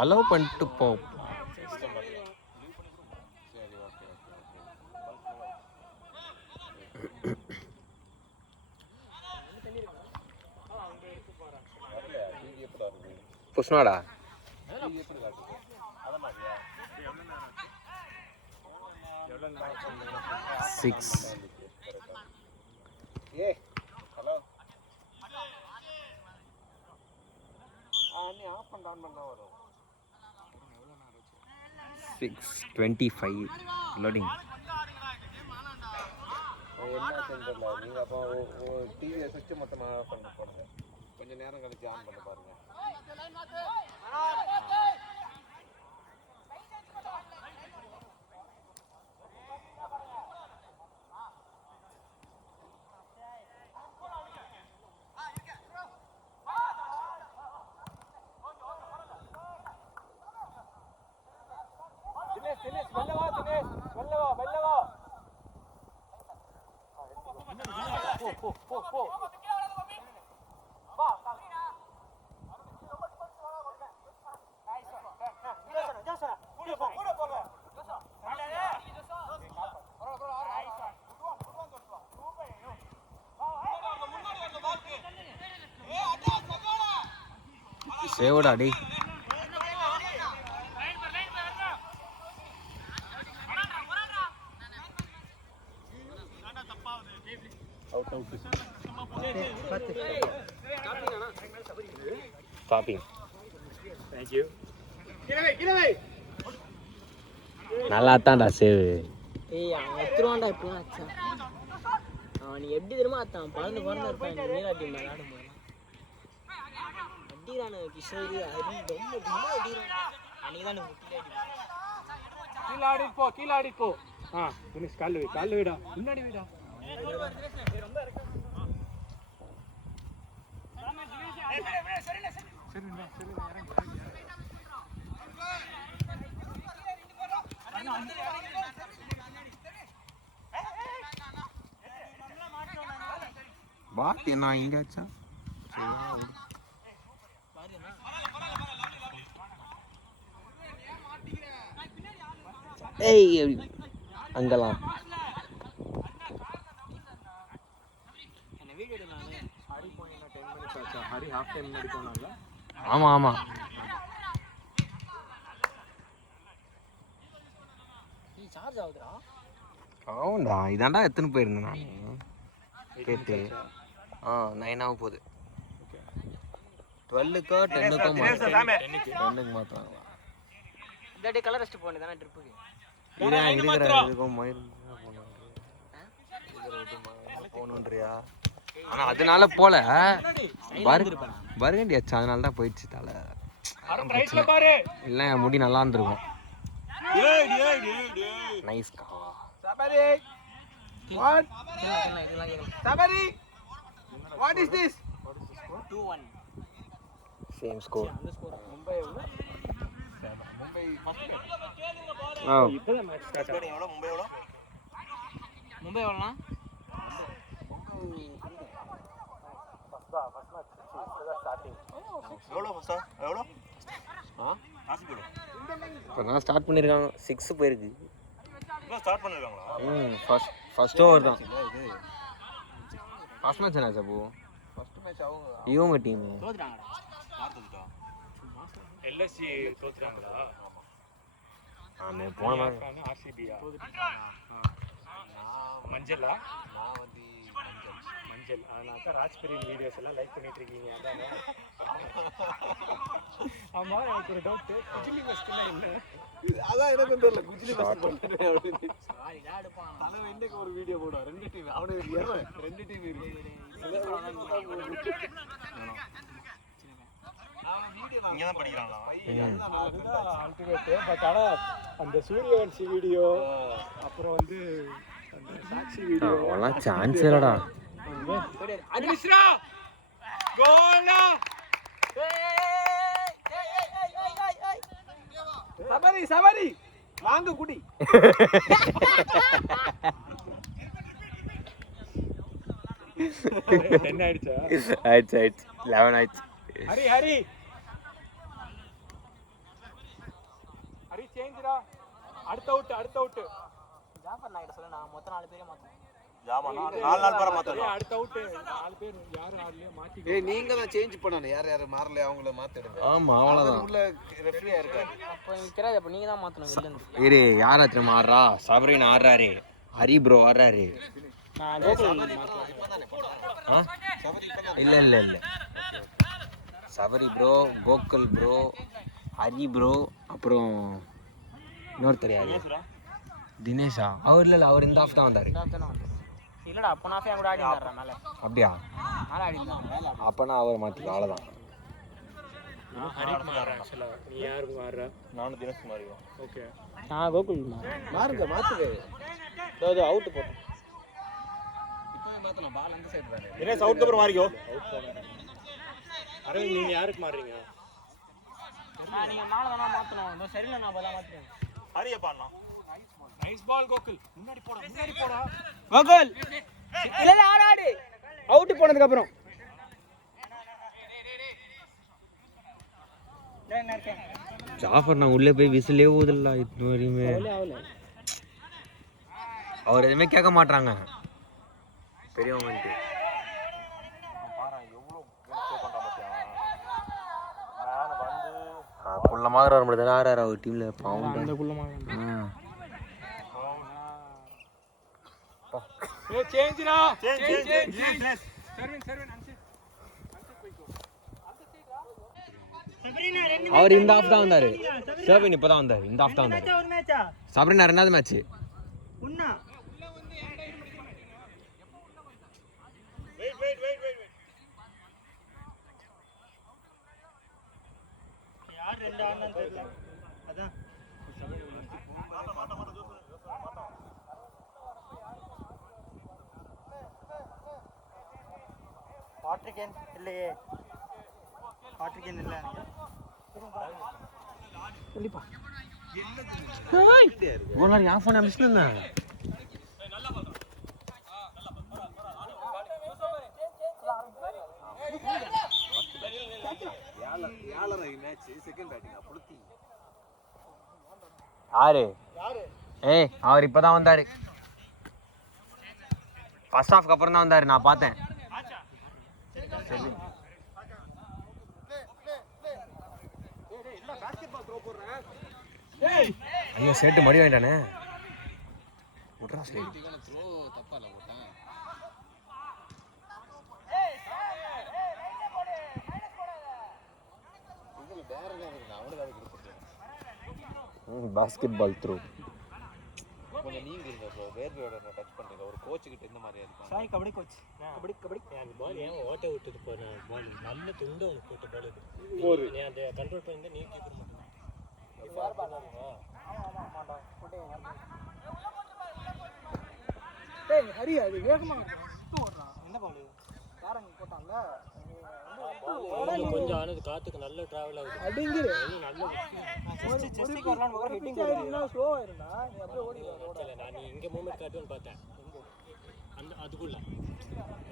அலோவ் பண்ணிட்டு போ. புஷ்னாடா 6 ஹலோ நீ ஆஃப் பண்ண ஆன் பண்ணா வரும் 6:25 லோடிங். என்ன செஞ்சல நீங்க அப்போ டிவி சுவிட்ச் மொத்தமா ஆஃப் பண்ணி போடுங்க. கொஞ்ச நேரம் கழிச்சு ஆன் பண்ணி பாருங்க. சேவடா டேய். ஸ்டாப்பிங். Thank you. நல்லா தான்டா சேவ். ஏய் அவன் எத்துருவான்டா இப்படிலாம் அச்சான். அவன் நீ எப்படி தெரியுமா அத்தான் பறந்து இருப்பான் நீராட்டி விளையாடும் போது அடிக்கிறானு கிஷோரி அடி ரொம்ப அடிக்கிறான். அன்னைக்கு தான் முட்டிலே அடிப்பான். கீழே ஆடி போ தினேஷ் கால் விடா முன்னாடி விடா. பாட்டி நான் இங்க ஆச்சா ஏய் அங்கெல்லாம் என்ன வீடியோ எடுக்கலாம்ல. ஹரி போய் 10 minutes ஆச்சா? ஹரி ஹாஃப் டைம் முன்னாடி போனால. ஆமாம் நீ சார்ஜ் ஆகுதுடா. ஆமாண்டா இதாண்டா எத்தனை போயிருந்தேன் நான் கேட்டு 9 ஆக போகுது. 12க்கோ 10க்கோ 10க்கு மாற்றுறாங்களா? இந்த டே கலர் ரெஸ்ட் போனே தானே ட்ரிப்புக்கு. இருக்கிற இதுக்கும் போகணுன்றியா? ஆனால் அதனால போல பர்கண்டி ஆச்சு அதனால தான் போயிடுச்சு தலை. இல்லை என் முடி நல்லா இருந்திருக்கும். Nice kahwa. What is this? 2-1. Same score. Mumbai first இப்போதான் மேட்ச் ஸ்டார்ட் ஆகுது. எவ்வளோ மும்பை எவ்வளோ மும்பை எவ்வளோண்ணா? எவ்வளோ ஃபஸ்ட்டா எவ்வளோ காசு போடு இப்போ தான் ஸ்டார்ட் பண்ணியிருக்காங்க. 6 போயிருக்கு. இப்போ ஸ்டார்ட் பண்ணிருக்காங்களா? ஃபர்ஸ்ட் ஓவர் தான். ஃபர்ஸ்ட் மேட்ச் என்னாச்சு அப்போ? ஃபர்ஸ்ட் மேட்ச் அவங்க இவங்க டீம் தோத்துட்டாங்கடா. பார்த்துக்கிட்டா எல்எஸ்சி தோத்துறாங்களா? போன மாதிரி ஆர்சிபியா மஞ்சளா? நான் வந்து மஞ்சள். அதனால தான் ராஜ்பெரியன் வீடியோஸ் எல்லாம் லைக் பண்ணிட்டு இருக்கீங்க. அதான் ஆமா எனக்கு ஒரு டவுட். குஜிலி ஃபஸ்ட்னா என்ன? அதான் எனக்கும் தெரியல குஜிலி ஃபர்ஸ்ட் பண்ணேன் அப்படின்னு. சாரிடா எடுப்பான். தலைவன் இன்னைக்கு ஒரு வீடியோ போடுவான். 2 டீம் அவனுக்கு 2 டீம் இருக்கு. இங்கே தான் படிக்கிறாங்களா? அதுதான் அல்டிமேட். பட் ஆனால் அந்த சூரியவன்சி வீடியோ அப்புறம் வந்து அந்த சாட்சி வீடியோ அவெல்லாம் சான்ஸ் இல்லடா. மிஸ்ரா கோலா சபரி வாங்க குடி. என்ன ஆயிடுச்சா? ஆயிடுச்சு 11 ஆயிடுச்சு. ஹரி சேஞ்சுடா. அடுத்த அவுட். ஜாஃபர் நாய்கிட்ட சொல்ல நான் மொத்தம் 4 பேரே மாற்றேன். ஜாமா 4 நாள் பர மாத்தலாம். அடுத்த அவுட் 4 பேர் யாரும் ஆடலையோ மாத்தி. ஏய் நீங்க தான் சேஞ்ச் பண்ணணும். யார் மாறல அவங்கள மாத்திடுங்க. ஆமா அவ்வளோதான். உள்ள ரெஃப்ரியா இருக்காரு. அப்போ எனக்கு தெரியாது. அப்போ நீங்கள் தான் மாற்றணும் வெளில இருந்து. இரு யார் திரும்ப ஆடுறா? சபரின் ஆடுறாரு. ஹரி ப்ரோ ஆடுறாரு. நான் கோகுல் இல்லை Sabari bro, Gokul bro, Hari bro, அப்புறம் இன்னொருத்தர் யாரு? தினேஷா? அவர் இல்லை அவர் இந்த ஆஃப் தான் வந்தார். இல்லடா அப்போ நான் கூட ஆடி இருந்தாரா மேலே. அப்படியா? மேலே ஆடி இருந்தாங்க. அப்போனா அவர் மாற்றிக்க அவ்வளோதான். நான் ஹரிக்கு மாறுறேன் ஆக்சுவலாக. நீ யாருக்கு மாறுற? நானும் தினேஷ் மாறிடுவோம். ஓகே நான் கோகுல் மாத்துங்க. அது அவுட்டு போட்டேன். இப்போ மாத்தலாம். பால் அந்த சைடு தானே. தினேஷ் அவுட் அப்புறம் மாறிக்கோ. அரவிந்த் நீங்கள் யாருக்கு மாறுறீங்க? நீங்கள் மேலே தானே மாற்றணும். இந்த சரியில்லை நான் பதிலாக மாற்றுறேன். ஹரியை பாடலாம். Nice ball Gokul. முன்னாடி போடா. கோகுல் இல்லை ஆடு அவுட்டு போனதுக்கு அப்புறம் ஜாஃபர் நான் உள்ளே போய் விசிலே ஊதல இது வரையுமே. அவர் எதுவுமே கேட்க மாட்டாங்க பெரியவங்கன்ட்டு. குள்ளமாக வர முடியாது. ஆறாரு அவர் டீமில் பாவம். சேஞ்சுடா. அவர் இந்த ஆஃப் தான் வந்தாரு. சர்வின் இப்போ தான் வந்தார். இந்த ஆஃப் தான் வந்தார். சபரினா 2வது மேட்ச் உண்ணா யார் ரெண்டு ஆடுனான்னு தெரியல அதான் வாட்டர் கேன் இல்லையே வாட்டர் கேன் இல்லை சொல்லிப்பா ஒரு நாள் என் ஃபோன் மிஸ் பண்ணேன் யாரு ஏய் அவர் இப்பதான் வந்தாரு ஃபர்ஸ்ட் ஹாஃப்க்கு அப்புறம் தான் வந்தாரு நான் பார்த்தேன் சரி ஐயோ சேட்டு மடி வாங்கிட்டானே விட்றா ஸ்லேட் பாஸ்கெட் பால் த்ரோ கொஞ்சம் நீங்க இருங்க ப்ரோ வேர்வையோட டச் பண்ணுங்க ஒரு கோச் கிட்ட இந்த மாதிரியா இருக்கும் சாய் கபடி கோச் கபடி அந்த பால் ஏன் ஓட்ட விட்டுட்டு போற பால் நல்ல துண்டு உனக்கு போட்ட பால் இது ஒரு நீ அந்த கண்ட்ரோல் பண்ணி நீ கீப்பர் மட்டும் யார் பண்ணாங்க ஆமா ஆமாடா டேய் ஹரி அது வேகமா ஓடுறான் என்ன பால் யாரங்க போட்டான்ல கொஞ்சம் ஆனது காத்துக்கு நல்ல டிராவல் ஆகுது அடிங்க நல்ல செஸ்டிக் வரலாம் ஓவர் ஹிட்டிங் வருது ஸ்லோவா இருந்தா நீ அப்படியே ஓடி வர நான் நீ இங்க மூவ்மென்ட் காட்டுன்னு பார்த்தேன் அந்த அதுக்குள்ள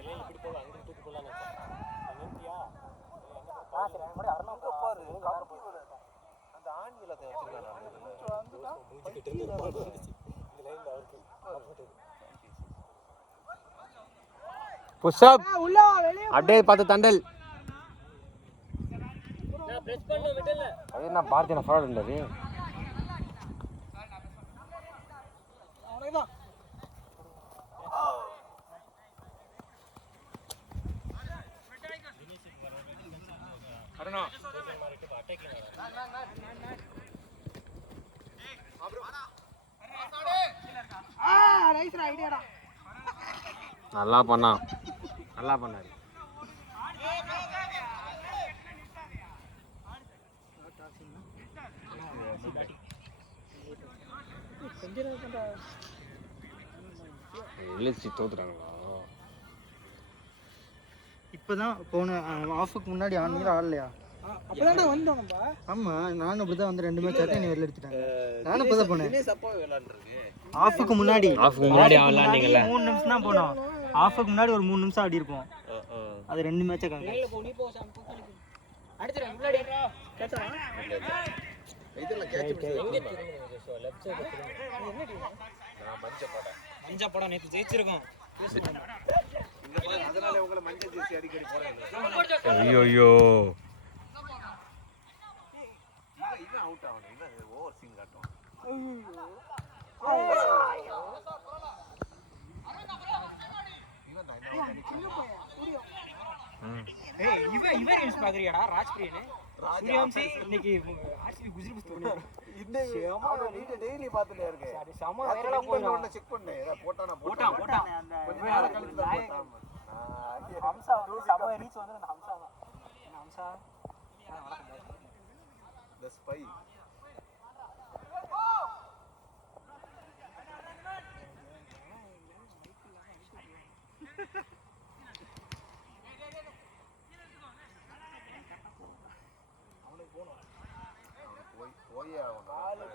எல்லாம் இப்படி போக அங்க தூக்கி போலாம் நினைச்சியா பாக்குறேன் முன்னாடி அரணா பாரு அந்த ஆணி எல்லாத்தையும் வச்சிருக்காங்க மூஞ்சிக்கிட்ட இருந்து பால் வந்துச்சு இந்த லைன்ல அவருக்கு புஷ் அப் அப்படியே பார்த்து தண்டல் நான் பிரஸ் பண்ண விடல அதே நான் பார்த்தேன் ஃபார்வர்ட் இருந்தாரு அவனேதான் அருணா நல்லா பண்ணான் நல்லா பண்ணாரு எல்எஸ்சி தோத்துறாங்களா இப்பதான் போன ஆஃபுக்கு முன்னாடி ஆன் ஆடலையா அப்பதான்டா வந்தோம் நம்ம ஆமா நானும் அப்படிதான் வந்து 2 மேட்ச் ஆட்டி நீ வெளில எடுத்துட்டாங்க நானும் இப்பதான் போனேன் தினேஷ் அப்பா விளையாண்டுருக்கு ஆஃபுக்கு முன்னாடி விளையாண்டீங்கல்ல 3 நிமிஷம் தான் போனோம் ஆஃபுக்கு முன்னாடி ஒரு 3 நிமிஷம் ஆடி இருப்போம் அது 2 மேட்சை காங்க அடுத்து முன்னாடி கேட்டா இதெல்லாம் கேட்ச் லெஃப்ட் சைடு நான் மஞ்ச படம் நேத்து ஜெயிச்சிருக்கோம் இங்க பாரு அதனால உங்களை மஞ்சள் ஜெர்சி அடிக்கடி போறாங்க ஐயோ ஐயோ இவன் அவுட் ஆகணும் இவன் ஓவர் சிங் காட்டும் இவன் ரீல்ஸ் பாக்குறியாடா ராஜ்பிரியனே சூர்யாம்சி இன்னைக்கு ஆர்சிபி குஜராத் போனாரு இன்னைக்கு நீ டெய்லி பார்த்துட்டே இருக்கு சரி சம வைரலா போயிடும் செக் பண்ணு போட்டானா போட்டான் அந்த கொஞ்ச நேரம் கழிச்சு தான் போட்டான் ஹம்சா வந்து சம ரீச் வந்து அந்த ஹம்சா தான் என்ன ஹம்சா the spy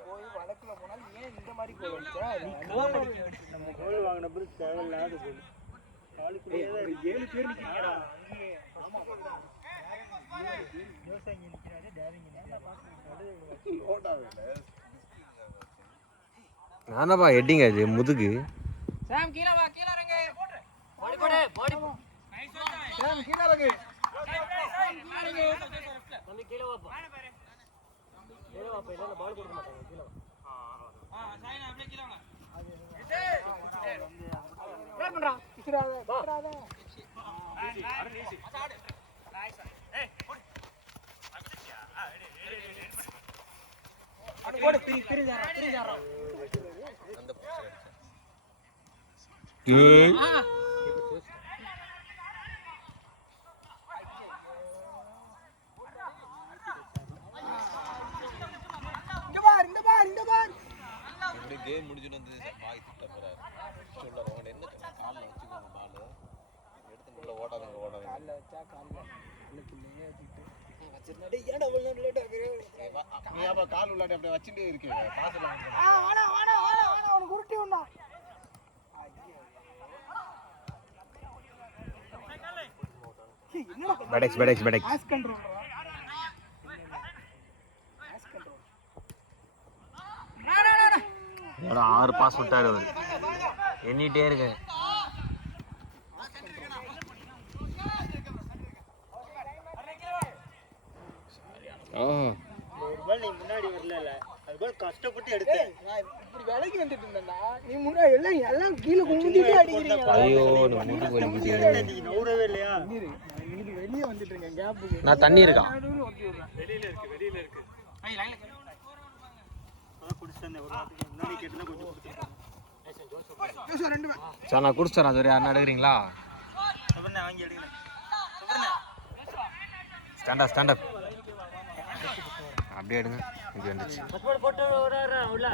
போய் வழக்குல போனாலும் ஏன் இந்த மாதிரி கோல் அடிச்சா நம்ம கோல் வாங்கின பிறகு தேவையில்லாத கோல் காலுக்குள்ளே 7 பேர் நிக்கிறீங்கடா ஆமா விவசாயி நிக்கிறாரு டேவிங் நானப்பா ஹெட்டிங் அது முதுகு சாம் கீழ வா கீழ இறங்க பாடி பாடி சாம் கீழ இறங்கு வந்து கீழ வாப்பா கீழ வாப்பா இல்ல பால் கொடுக்க மாட்டாங்க கீழ வா சாய்னா அப்படியே கீழ வாங்க ட்ரை பண்றா இஸ்ராத அருண் ஈஸி ஆடு நைஸ் ஏய் போடு அடு போடு பிரி ஜாரா அந்த புடிச்சு ஏய் இப்படி கேம் முடிஞ்சுன்னு வந்து பாய் திட்ட போறாரு சொல்ல உங்க என்ன சொன்ன காலில் வச்சுக்கோங்க பால் எடுத்து உள்ள ஓடாதங்க ஓடாதங்க நீ அப்ப கால் உள்ளாடி அப்படியே வச்சுட்டே இருக்கீங்க காசெல்லாம் பெடெக்ஸ் ஒரு 6 பாஸ் விட்டாரு அவரு எண்ணிட்டே இருக்கு ஒரு பால் நீ முன்னாடி வரல அது பால் கஷ்டப்பட்டு எடுத்தேன் நான் இப்படி விலைக்கு வந்துட்டு இருந்தேன்டா நீ முன்னாடி எல்லாம் கீழே கும்பிட்டுட்டே அடிக்கிறீங்க. ஐயோ முடி வலிக்குது நீ நவுறவே இல்லையா இன்னைக்கு வெளியே வந்துட்டு இருக்கேன் கேப்புக்கு. நான் தண்ணி இருக்கா வெளியில இருக்கு அதான் குடிச்சிட்டேன் ஒரு வாரத்துக்கு முன்னாடி கேட்டுனா கொஞ்சம் குடிச்சிருக்கேன் சார் நான் குடிச்சிட்டேன் அது யாருன்னா எடுக்கிறீங்களா சுபர்ணா வாங்கி எடுங்க ஸ்டாண்ட் அப் அப்படியே எடுங்க இது வந்துச்சு போட்டு உள்ள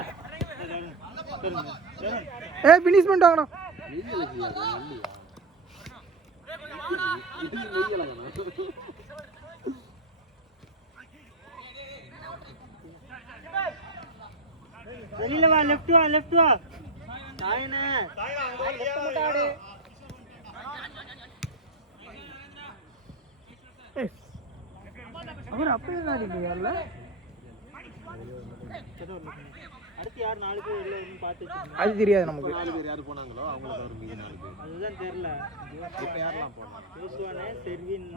ஏய் ஃபினிஷ் பண்ணிட்டாங்கடா. வெளியில வா லெஃப்ட் வா தாயனே லெஃப்ட் மட்டும் ஆடு அவர் அப்படியே தான் அடிக்கிறீங்கல்ல. அடுத்து யார் 4 பேர் வெளில வந்து பார்த்து வச்சிருக்கீங்க அது தெரியாது நமக்கு. 4 பேர் யார் போனாங்களோ அவங்கள தவிர மீதி 4 பேர் அதுதான் தெரியல இப்போ யாரெல்லாம் போனாங்க யோசுவானே செர்வின்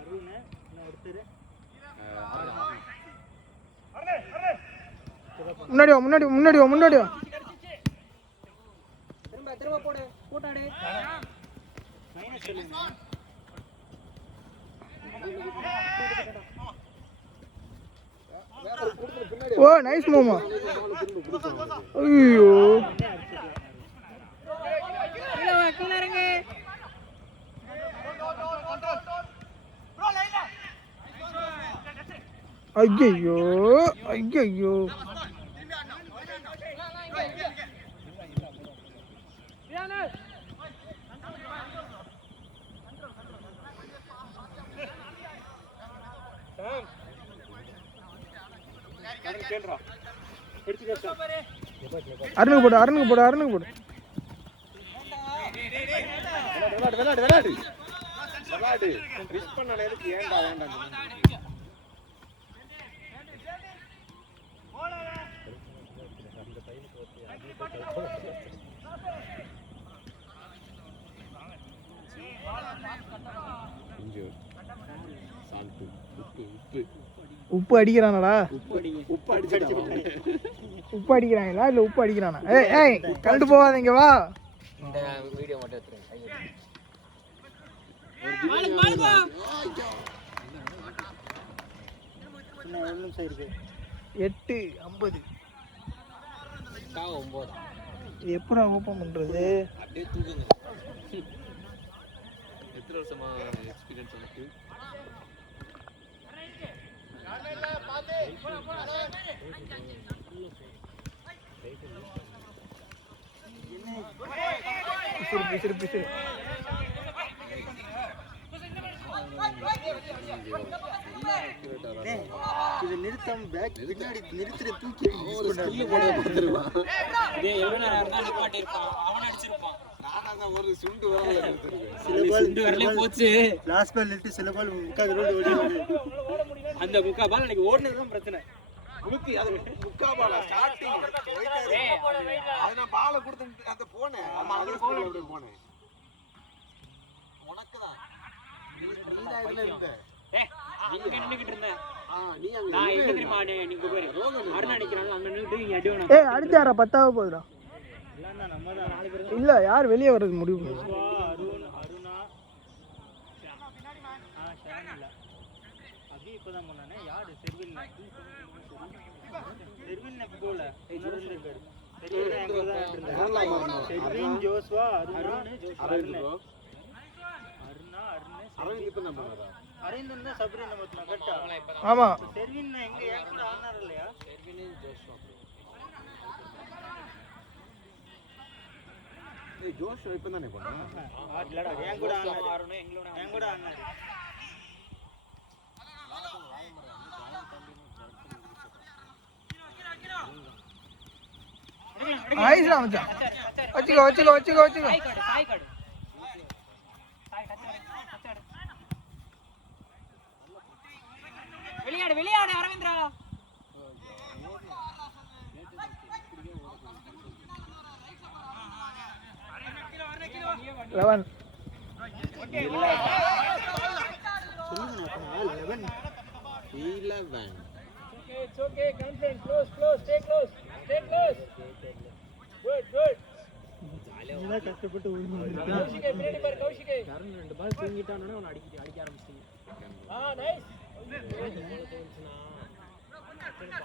அருண் இன்னும் ஒருத்தர் முன்னாடி வா. திரும்ப போட்டாடு. மைனஸ் சொல்லுங்க ஓ நைஸ் மோமா. ஐயோ ஐயோ அருணுக்கு போடு. விளையாடு மிஸ் பண்ண நேரத்துக்கு ஏன்டா வேண்டாம் உப்பு அடிக்கிறானடா. உப்பு அடிக்கிறாங்களா இல்ல உப்பு அடிக்கிறானா? ஏய் கண்டு போவாதீங்க வா. இந்த வீடியோ மட்டும் எடுத்துருங்க 8:50 9 எப்படா ஓபன் பண்றது? அப்படியே தூக்குங்க எத்தனை வருஷமா எக்ஸ்பீரியன்ஸ் உனக்கு பிசிறு இது நிறுத்தம் பேக் பின்னாடி நிறுத்துற தூக்கி ஒரு சுண்டு வரல லாஸ்ட் பால் நிறுத்தி சில பால் முக்கால் ரோடு ஓடி அந்த முக்கா பால் எனக்கு ஓடுனதுதான் பிரச்சனை முக்கி அது முக்கா பாலா ஸ்டார்டிங் அது நான் பாலை கொடுத்து அந்த போனேன் அப்படி போனேன் உனக்கு தான் நீ தான் இதுல இருந்த நீங்க நின்னுக்கிட்டு இருந்தேன் நீ அங்க நான் எங்க தெரியுமா நீங்க போய் அருண் அடிக்கிறாங்க அங்க நின்னுட்டு இங்க அடி வேணும் ஏய் அடுத்து யாரா 10ஆவது போகுதுடா. நம்ம தான் 4 பேர் இல்ல யார் வெளியே வர்றது முடிவு பண்ணு. அருணா ஷான் இல்ல அபி இப்பதான் போனானே யாரு செர்வின் போல இன்னொரு இருக்காரு செர்வின் ஜோஸ்வா அரவிந்த் bro. அரவிந்த் இப்போ தான் பண்ணாரா? அரவிந்த் தான் சப்ரி நம்ம கரெக்டா. ஆமாம் செர்வின் எங்க ஏன் கூட ஆனார் இல்லையா? ஏய் ஜோஷ் இப்போ தானே பண்ணா? இல்லடா ஏன் கூட ஆனார். என் கூட ஆனார். ஆயிடுச்சுடா மச்சான். வச்சுக்கோ வச்சுக்கோ வச்சுக்கோ வச்சுக்கோ. விளையாடு விளையாடு அரவிந்த்ரா. Eleven It's okay, confident, close, stay close. Good. கஷ்டப்பட்டு கௌஷிகே பின்னாடி பாரு கௌஷிகே. கரண் 2 பால் தூங்கிட்டானே அவன் அடிக்க ஆரம்பிச்சிட்டீங்க. நைஸ்.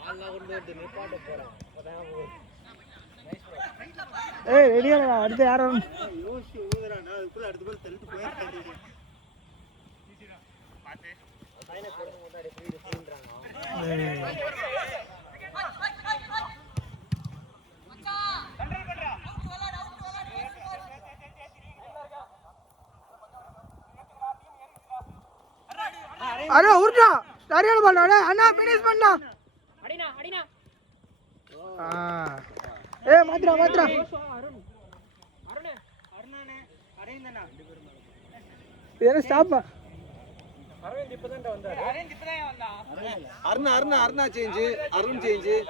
பால்லாம் கொண்டு வந்து நிப்பாட்ட போறான். ஏய் ரெடியாடா அடுத்து யாரும் யோசி ஊதுறானா அதுக்குள்ள அடுத்த பால் தள்ளிட்டு போயிட்டாரு. பையனை போறது முன்னாடி ஃப்ரீன்றாங்க. அரே உருட்டா சரியான பால் அண்ணா ஃபினிஷ் பண்ணா. அடினா ஏய் மாத்ரா அருணானே அரவிந்தனா என்ன ஸ்டாப். அரவிந்த் இப்பதான் வந்தாரு. அருணா சேஞ்ச் அருண் சேஞ்ச் ஏய்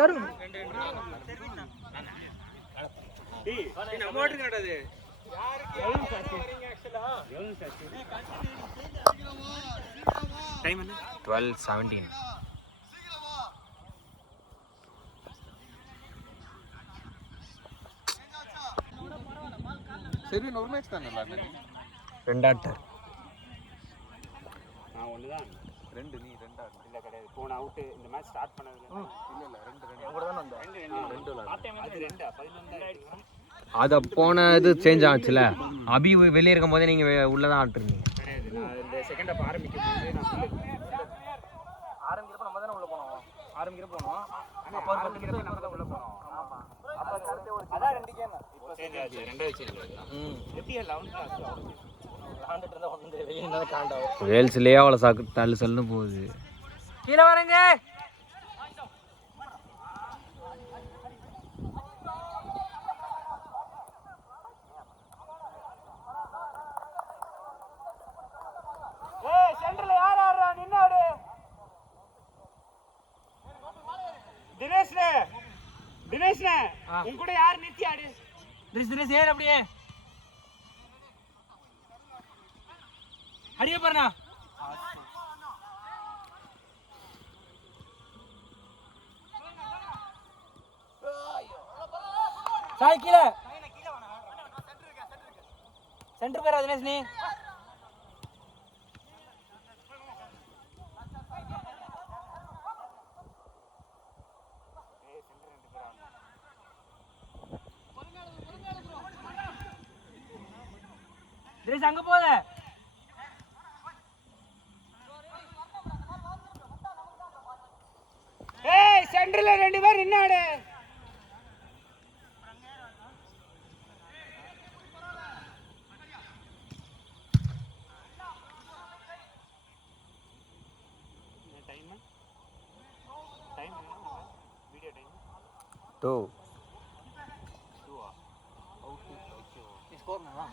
தருண் டேய் நம்ம ஓட்டர் காட்டாது. 12-17. சரி ஒரு மேட்ச் தானே விளையாடுனீங்க? 2 ஆட்டர். நான் ஒண்ணுதான். ரெண்டு நீ ரெண்டா இல்ல கிடையாது. போன அவுட் இந்த மேட்ச் ஸ்டார்ட் பண்ணதுல இல்ல ரெண்டு கூட தான் வந்தேன். ரெண்டு அது 2 11 அது போன இது சேஞ்ச் ஆச்சுல. அபி வெளியே இருக்கும் போதே நீங்க உள்ள தான் ஆட்டுறீங்க. கிடையாது. நான் இந்த செகண்ட் ஹாஃப் ஆரம்பிக்கும் போது நான் ஆரம்பிக்கிறப்ப நம்ம தானே உள்ள போனோம். அப்ப ஆரம்பிக்கிறப்ப நம்ம தான் உள்ள போறோம். ஆமா. அப்ப அடுத்து ஒரு அதான் 2 கேம் இப்போ சேஞ்ச் ஆச்சு. ரெண்டாவது சேஞ்ச் ஆச்சு. எப்படி 11 கிளாஸ் விளையாண்டுட்டு இருந்தா வந்து வெளியே என்ன காண்டாவும். வேல்ஸ்லயே அவளை தள்ளு சல்லுன்னு போகுது. கீழே வரங்க. ஏய் சென்டர்ல யார் ஆடுறா நின்னாடு. தினேஷ்னே உன் கூட யார் நித்தி ஆடு. தினேஷ் ஏறு அப்படியே. அடியே பாருண்ணா. சாய் கீழே சென்டர் பேரா தினேஷ் நீ. தினேஷ் அங்க போத. ஏய் சென்டர்ல 2 பேர் நின்னாடு. Time video time 2. ஸ்கோர் நல்லா.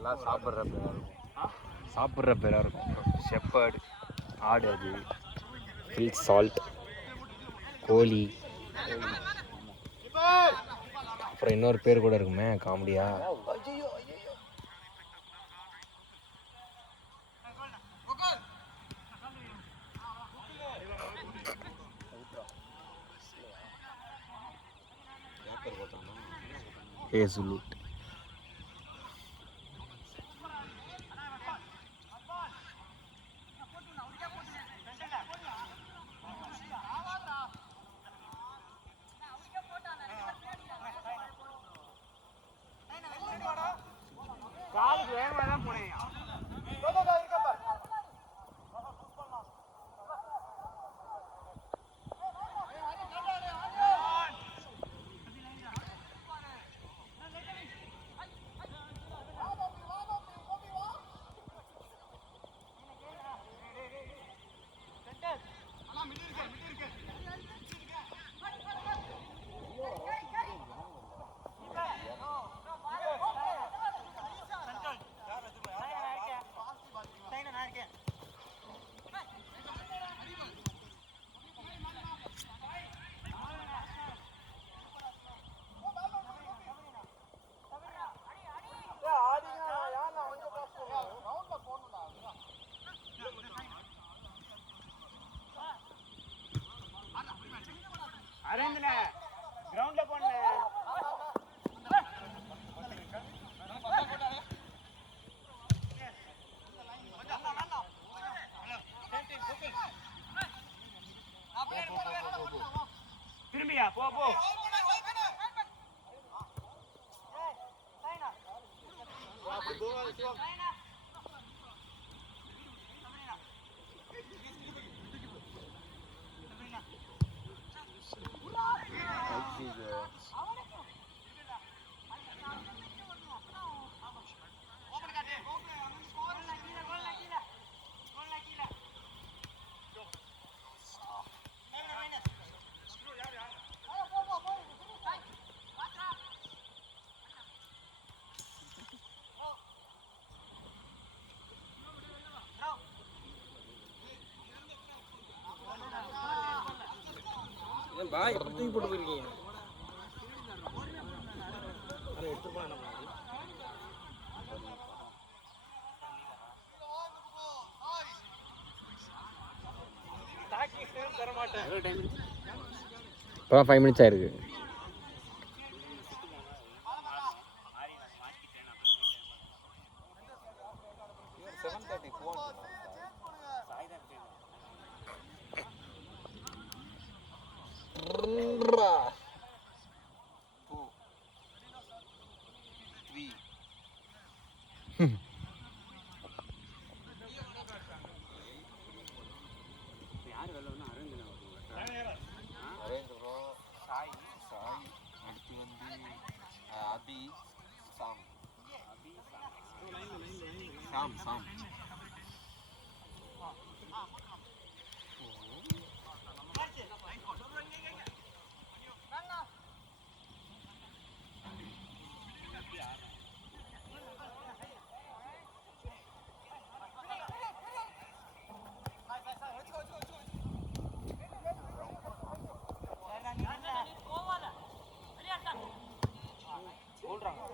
எல்லாம் சாப்பிட்ற பேராக இருக்கும். ஷெப்பர்ட் ஆடு, அது ஃபில் சால்ட், கோழி, அப்புறம் இன்னொரு பேர் கூட இருக்குமே காமெடியா. ஹேசல்வுட். காலுக்கு வேகமாக தான் போனேன். அரேந்தனே கிரவுண்ட்ல போனே. திரும்பியா போ போ. பாய் தூக்கி போட்டு போயிருக்கீங்க. இப்போ 5 minutes ஆயிருக்கு. சாம்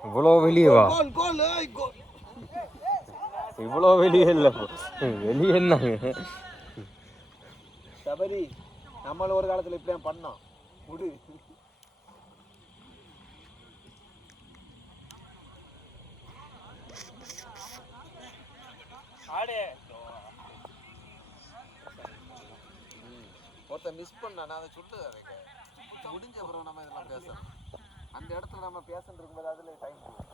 இவ்வளோ வெளியவா? இவ்வளோ வெளியே இல்லை, வெளியே என்னங்க சபரி நம்மள ஒரு காலத்துல இப்படியே பண்ணோம் முடி. ஒருத்தன் மிஸ் பண்ணானா அதை சுட்டு முடிஞ்ச அப்புறம் நம்ம இதெல்லாம் பேசணும். அந்த இடத்துல நம்ம பேசணும் இருக்கும்போது அதுல டைம் போகும்.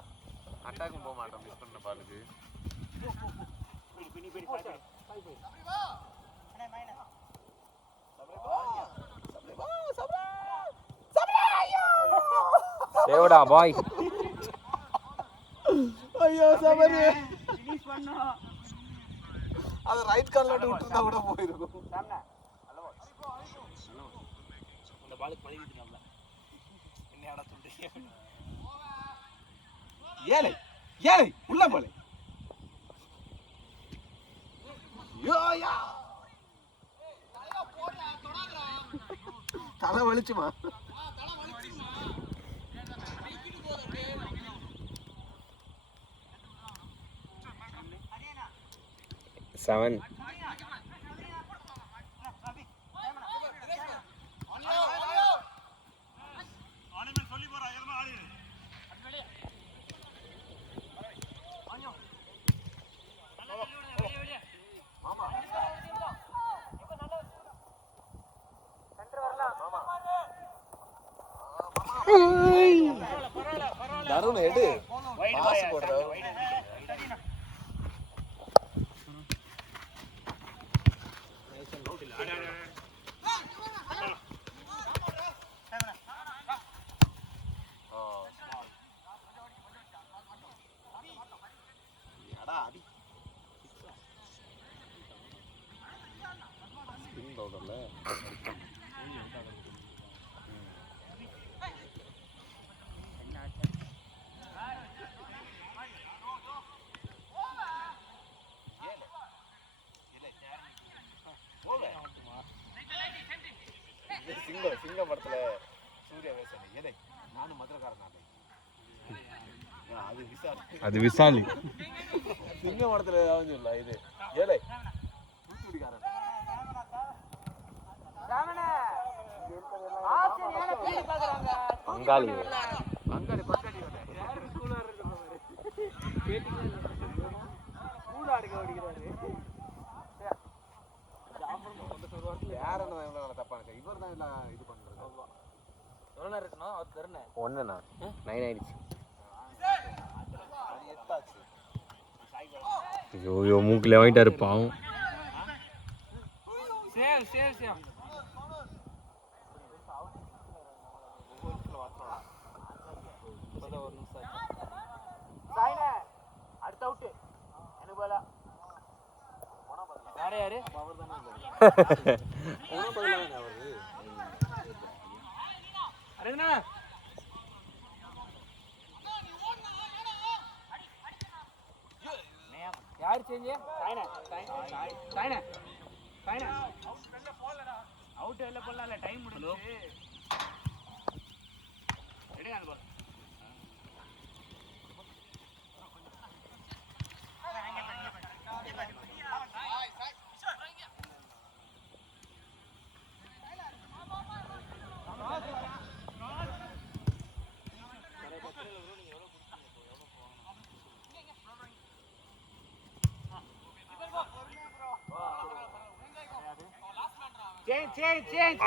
அட்டாக்கும் போக மாட்டோம் மிஸ் பண்ண பாலுக்கு. சேவடா பாய். ஐயோ சபரி ஃபினிஷ் பண்ணோம். அது ரைட் கால்ல விட்டுருந்தா கூட போயிருக்கும். அந்த பாலுக்கு பழகிட்டுனால என்னடா சொல்றீங்க? ஏழை ஏழை உள்ள போல. தலை வலிச்சுமா? 7. சொல்லி போறா தருண் எடு பாஸ் போடுற சிங்கம் படத்துல சூர்யா வேசனை ஏலே நானும் மதுரக்காரன் அது விசாலி அது விசாலி சிங்கம் படத்துல ஏதாவது இல்ல இது ஏலே தூத்துக்குடிக்காரன் பங்காளி பங்காளி தப்பா இவர் தான் எல்லாம் இது பண்றது எவ்வளோ இருக்கணும் அவர் தருணே ஒன்றுண்ணா 9 ஆயிடுச்சு. அது எத்தாச்சு ஐயோ மூக்கில் வாங்கிட்டாரு பாவம். சேவ் சேவ் சேவ் அடுத்த அவுட்டு எனக்கு போல யாரு யாரு அவர் தானே பதிலாக அவரு அரேண்ணா யார் சேஞ்சு சாய்னா சாய்னா சாய்னா அவுட் வெளில போடல டைம் முடிஞ்சு எடுங்க அந்த பால்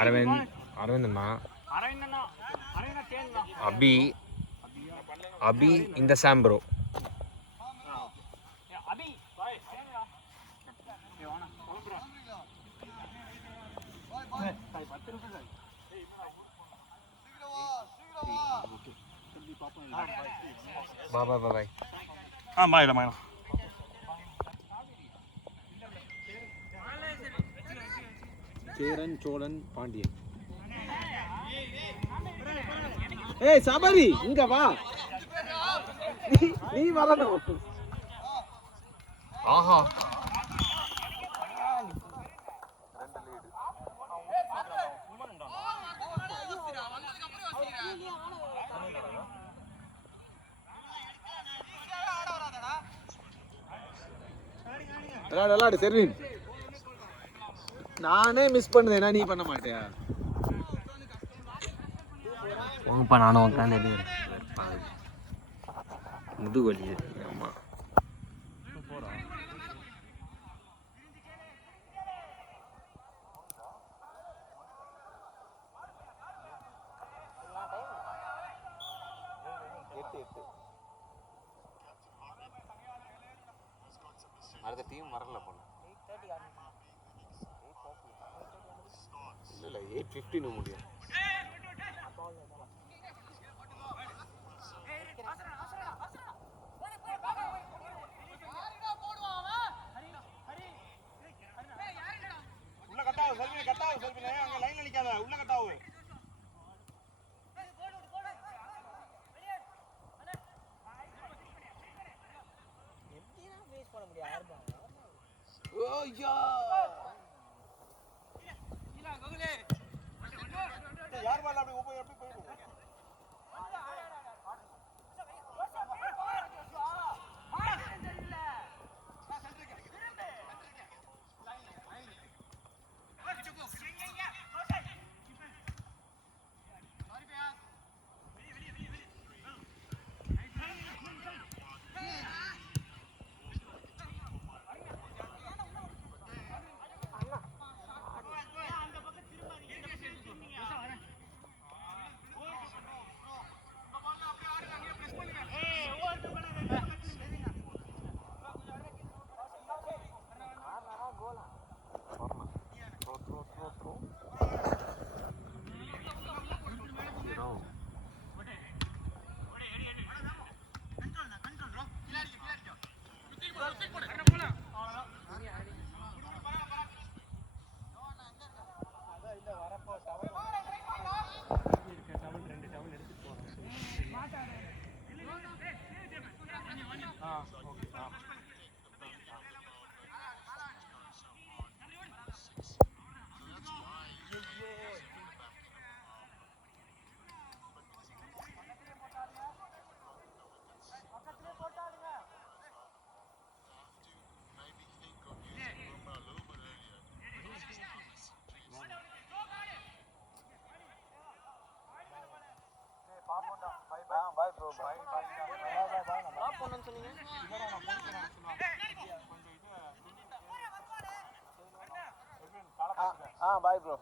அரவிந்த் அண்ணா அபி அபி இந்த சாம் ப்ரோ. பாய் பாய் பாய். பாய் மாயா சேரன் சோழன் பாண்டியன். ஏய் சபரி இங்க வா, நீ வரணும். ஆஹா விளாடு செர்வின். நானே மிஸ் பண்ணுதேனா நீ பண்ண மாட்டியா? போங்கப்பா நானும் உட்காந்து முதுகு வலி. ஆமா அடுத்த டீம் வரல போல. இல்ல 8:15 முடியும். உள்ள கட்டாவு செல்வினே அங்க லைன்ல நிக்காத, உள்ள கட்டாவு. யார் மேல அப்படி எப்படி போயிடும்? Bye bro.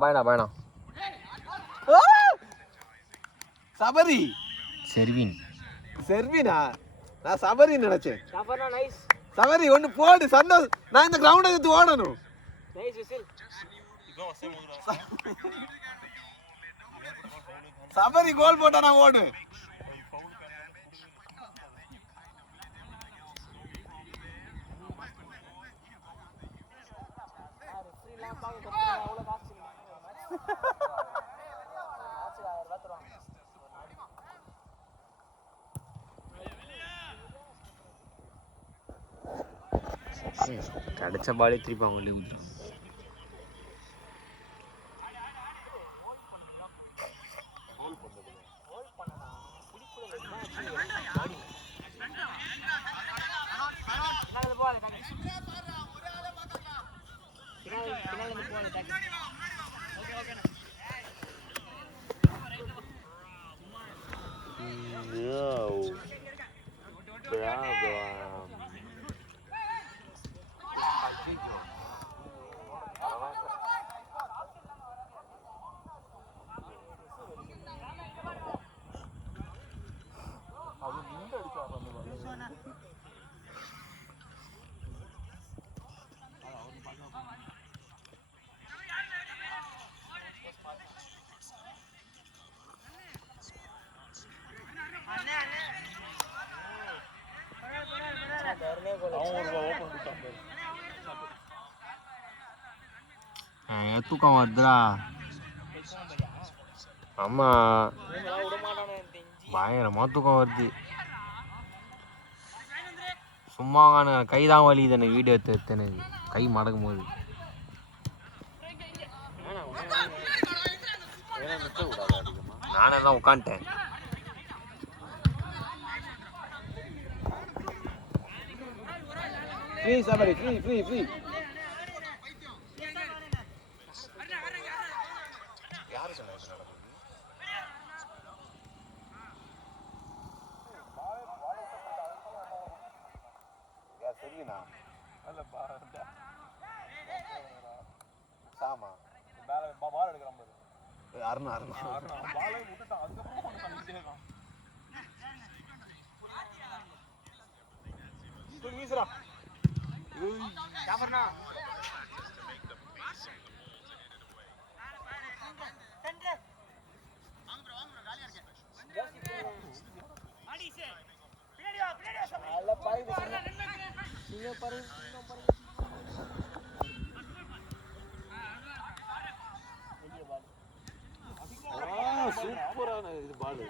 பாய்ண்ணா. சபரி செர்வினா, நான் சபரின்னு நினைச்சேன். சபரி ஒன்று போடு சந்தோஷ். நான் இந்த கிரவுண்டை எடுத்து ஓடணும். சபரி கோல் போட்டா நான் ஓடு. கிடைச்ச பாலே திருப்பி அவங்களே ஊற்றுறாங்க. தூக்கம் வருதுடா. ஆமா, பயங்கரமா தூக்கம் வருது. சும்மா கை தான் வலிக்குது எனக்கு வீடியோ எடுத்து கை மடக்கும் போது. நானே தான் உட்காந்துட்டேன். Free Sabari, free. யாரு சொன்னா இது நடக்குது? சரிண்ணா. அல்ல சாமா பால் எடுக்கிறான் பாரு. அருணா பாலை விட்டுட்டான். அதுக்கப்புறம் கொஞ்சம் தள்ளிட்டே இருக்கான். வீசுறா கேமரா. சூப்பரான இது பால்.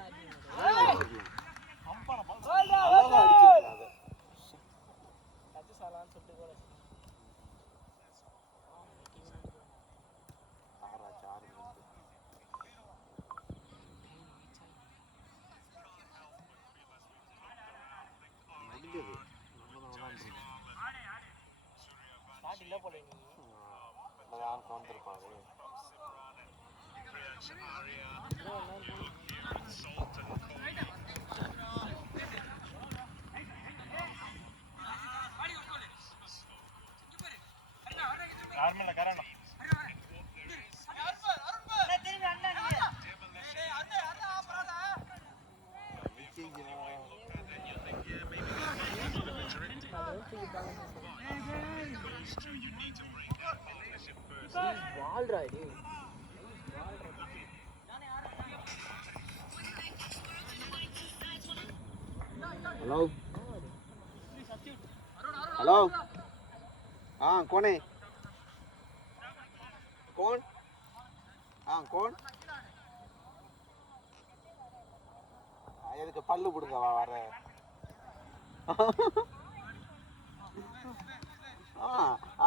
हेलो हाँ कौन है कौन हाँ कौन எதுக்கு பல்லு பிடுங்க வர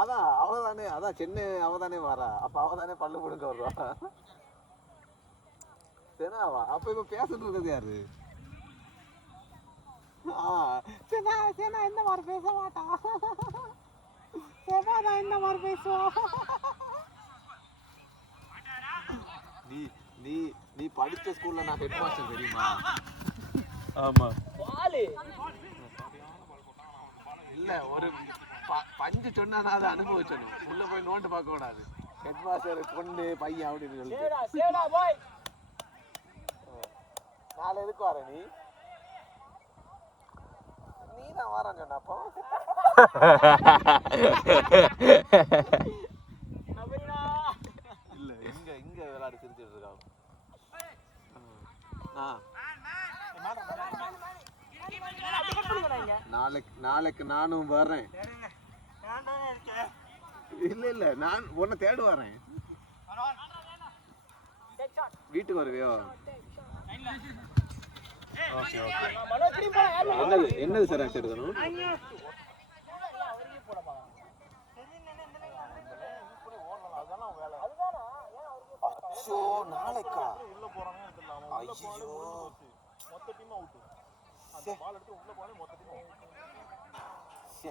அதான் அவதானே, அதான் சென்னை அவதானே வரா. அப்ப அவதானே பல்லு முடுங்க வருவா. செனாவா? அப்ப இப்ப பேசிட்டு இருக்கிறது யாரு? செனா செனா இந்த மாதிரி பேச மாட்டா. செனா தான் இந்த மாதிரி பேசுவா. நீ நீ நீ படிச்ச ஸ்கூல்ல நான் ஹெட் மாஸ்டர் தெரியுமா? ஆமா. இல்ல ஒரு பஞ்சு சொன்னா நான் அதை அனுபவிச்சணும். உள்ள போய் நோண்டு பார்க்க கூடாது. ஹெட் மாஸ்டர் பொண்ணு பையன் அப்படின்னு சொல்லி நாளை எதுக்கு வர நீ? நீ தான் வரேன்னு சொன்ன அப்போ. இல்ல இங்க இங்க விளையாடி சிரிச்சிட்டு இருக்கான். நாளைக்கு நானும் வரேன். இல்ல இல்ல நான் உன்னை தேடு வரேன். வீட்டுக்கு வருவியோ? என்னது சார் எடுக்கணும்? நாளைக்கா? ஐயோ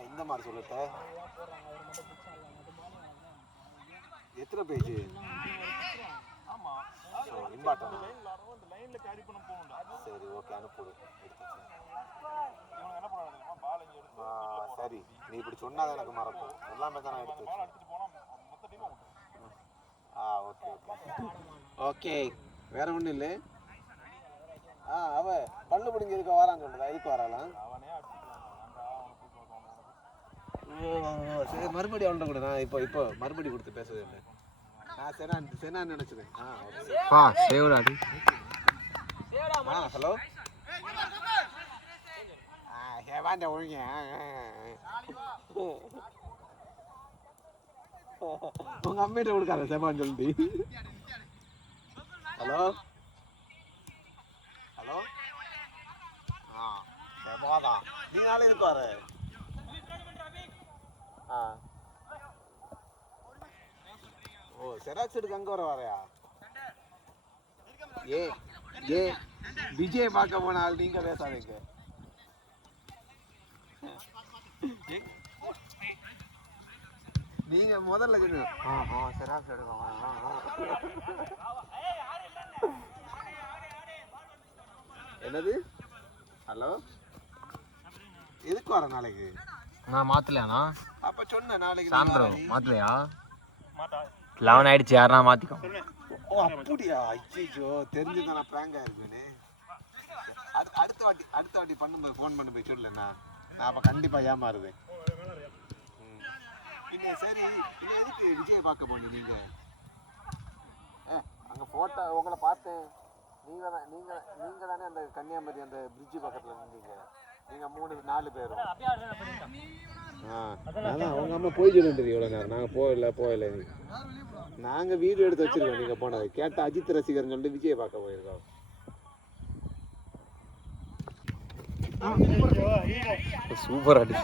இந்த மாதிரி சொல்லிட்ட. எத்தனை பேஜ்? இம்பார்ட்டன். சரி ஓகே அனுப்பிடு. சரி நீ இப்படி சொன்னாதான் எனக்கு மறக்கும். எல்லாமே தான் நான் எடுத்து வச்சேன். ஓகே ஓகே ஓகே வேற ஒன்றும் இல்லை. அவ பல்லு பிடிங்க இருக்க வரான்னு சொல்றதா? எதுக்கு வராலாம்? சரி மறுபடியும் அவன்கிட்ட கூட நான் இப்போ மறுபடியும் கொடுத்து பேசுறது இல்லை. நான் செனா நினைச்சது. ஹலோ ஹேவாண்ட ஒழுங்க. உங்க அம்மிட்ட கொடுக்காத செமான்னு சொல்லிட்டு. ஹலோ ஹலோ செமாதா நீ நாளை எதுக்கு வர? ஓ செராக்ஸ் எடுக்க அங்கே வரையா? ஏ விஜய் பார்க்க போன ஆள் நீங்க பேசாதீங்க. நீங்க முதல்ல செராக்ஸ் எடுக்க. என்னது? ஹலோ எதுக்கு வர நாளைக்கு? நான் மாத்தலையாண்ணா? அப்ப சொன்ன நாளைக்கு சாம்ப்ரோ மாத்தலையா? 11 ஆயிடுச்சு. யாருன்னா மாத்திக்கோ. ஓ அப்படியா? ஐயோ தெரிஞ்சுதான் நான் பிராங்க் ஆயிருப்பேனே. அடுத்த வாட்டி பண்ணும்போது ஃபோன் பண்ணி போய் சொல்லுண்ணா. நான் அப்ப கண்டிப்பா ஏமாறுவேன். பின்ன சரி பின்ன எதுக்கு விஜய் பார்க்க போனீங்க நீங்க? அங்க போட்டோ உங்களை பார்த்தேன். நீங்க தானே அந்த கன்னியாகுமரி அந்த பிரிட்ஜு பக்கத்துல இருந்தீங்க. நீங்க 3-4 பேரும். அதான் உங்க அம்மா போய் சொல்லிட்டு எவ்வளோ நேரம். நாங்கள் போகல நாங்கள் வீடியோ எடுத்து வச்சிருக்கோம். நீங்கள் போனது கேட்டால் அஜித் ரசிகர்னு சொல்லிட்டு விஜயை பார்க்க போயிருக்கோம். சூப்பர் அடி.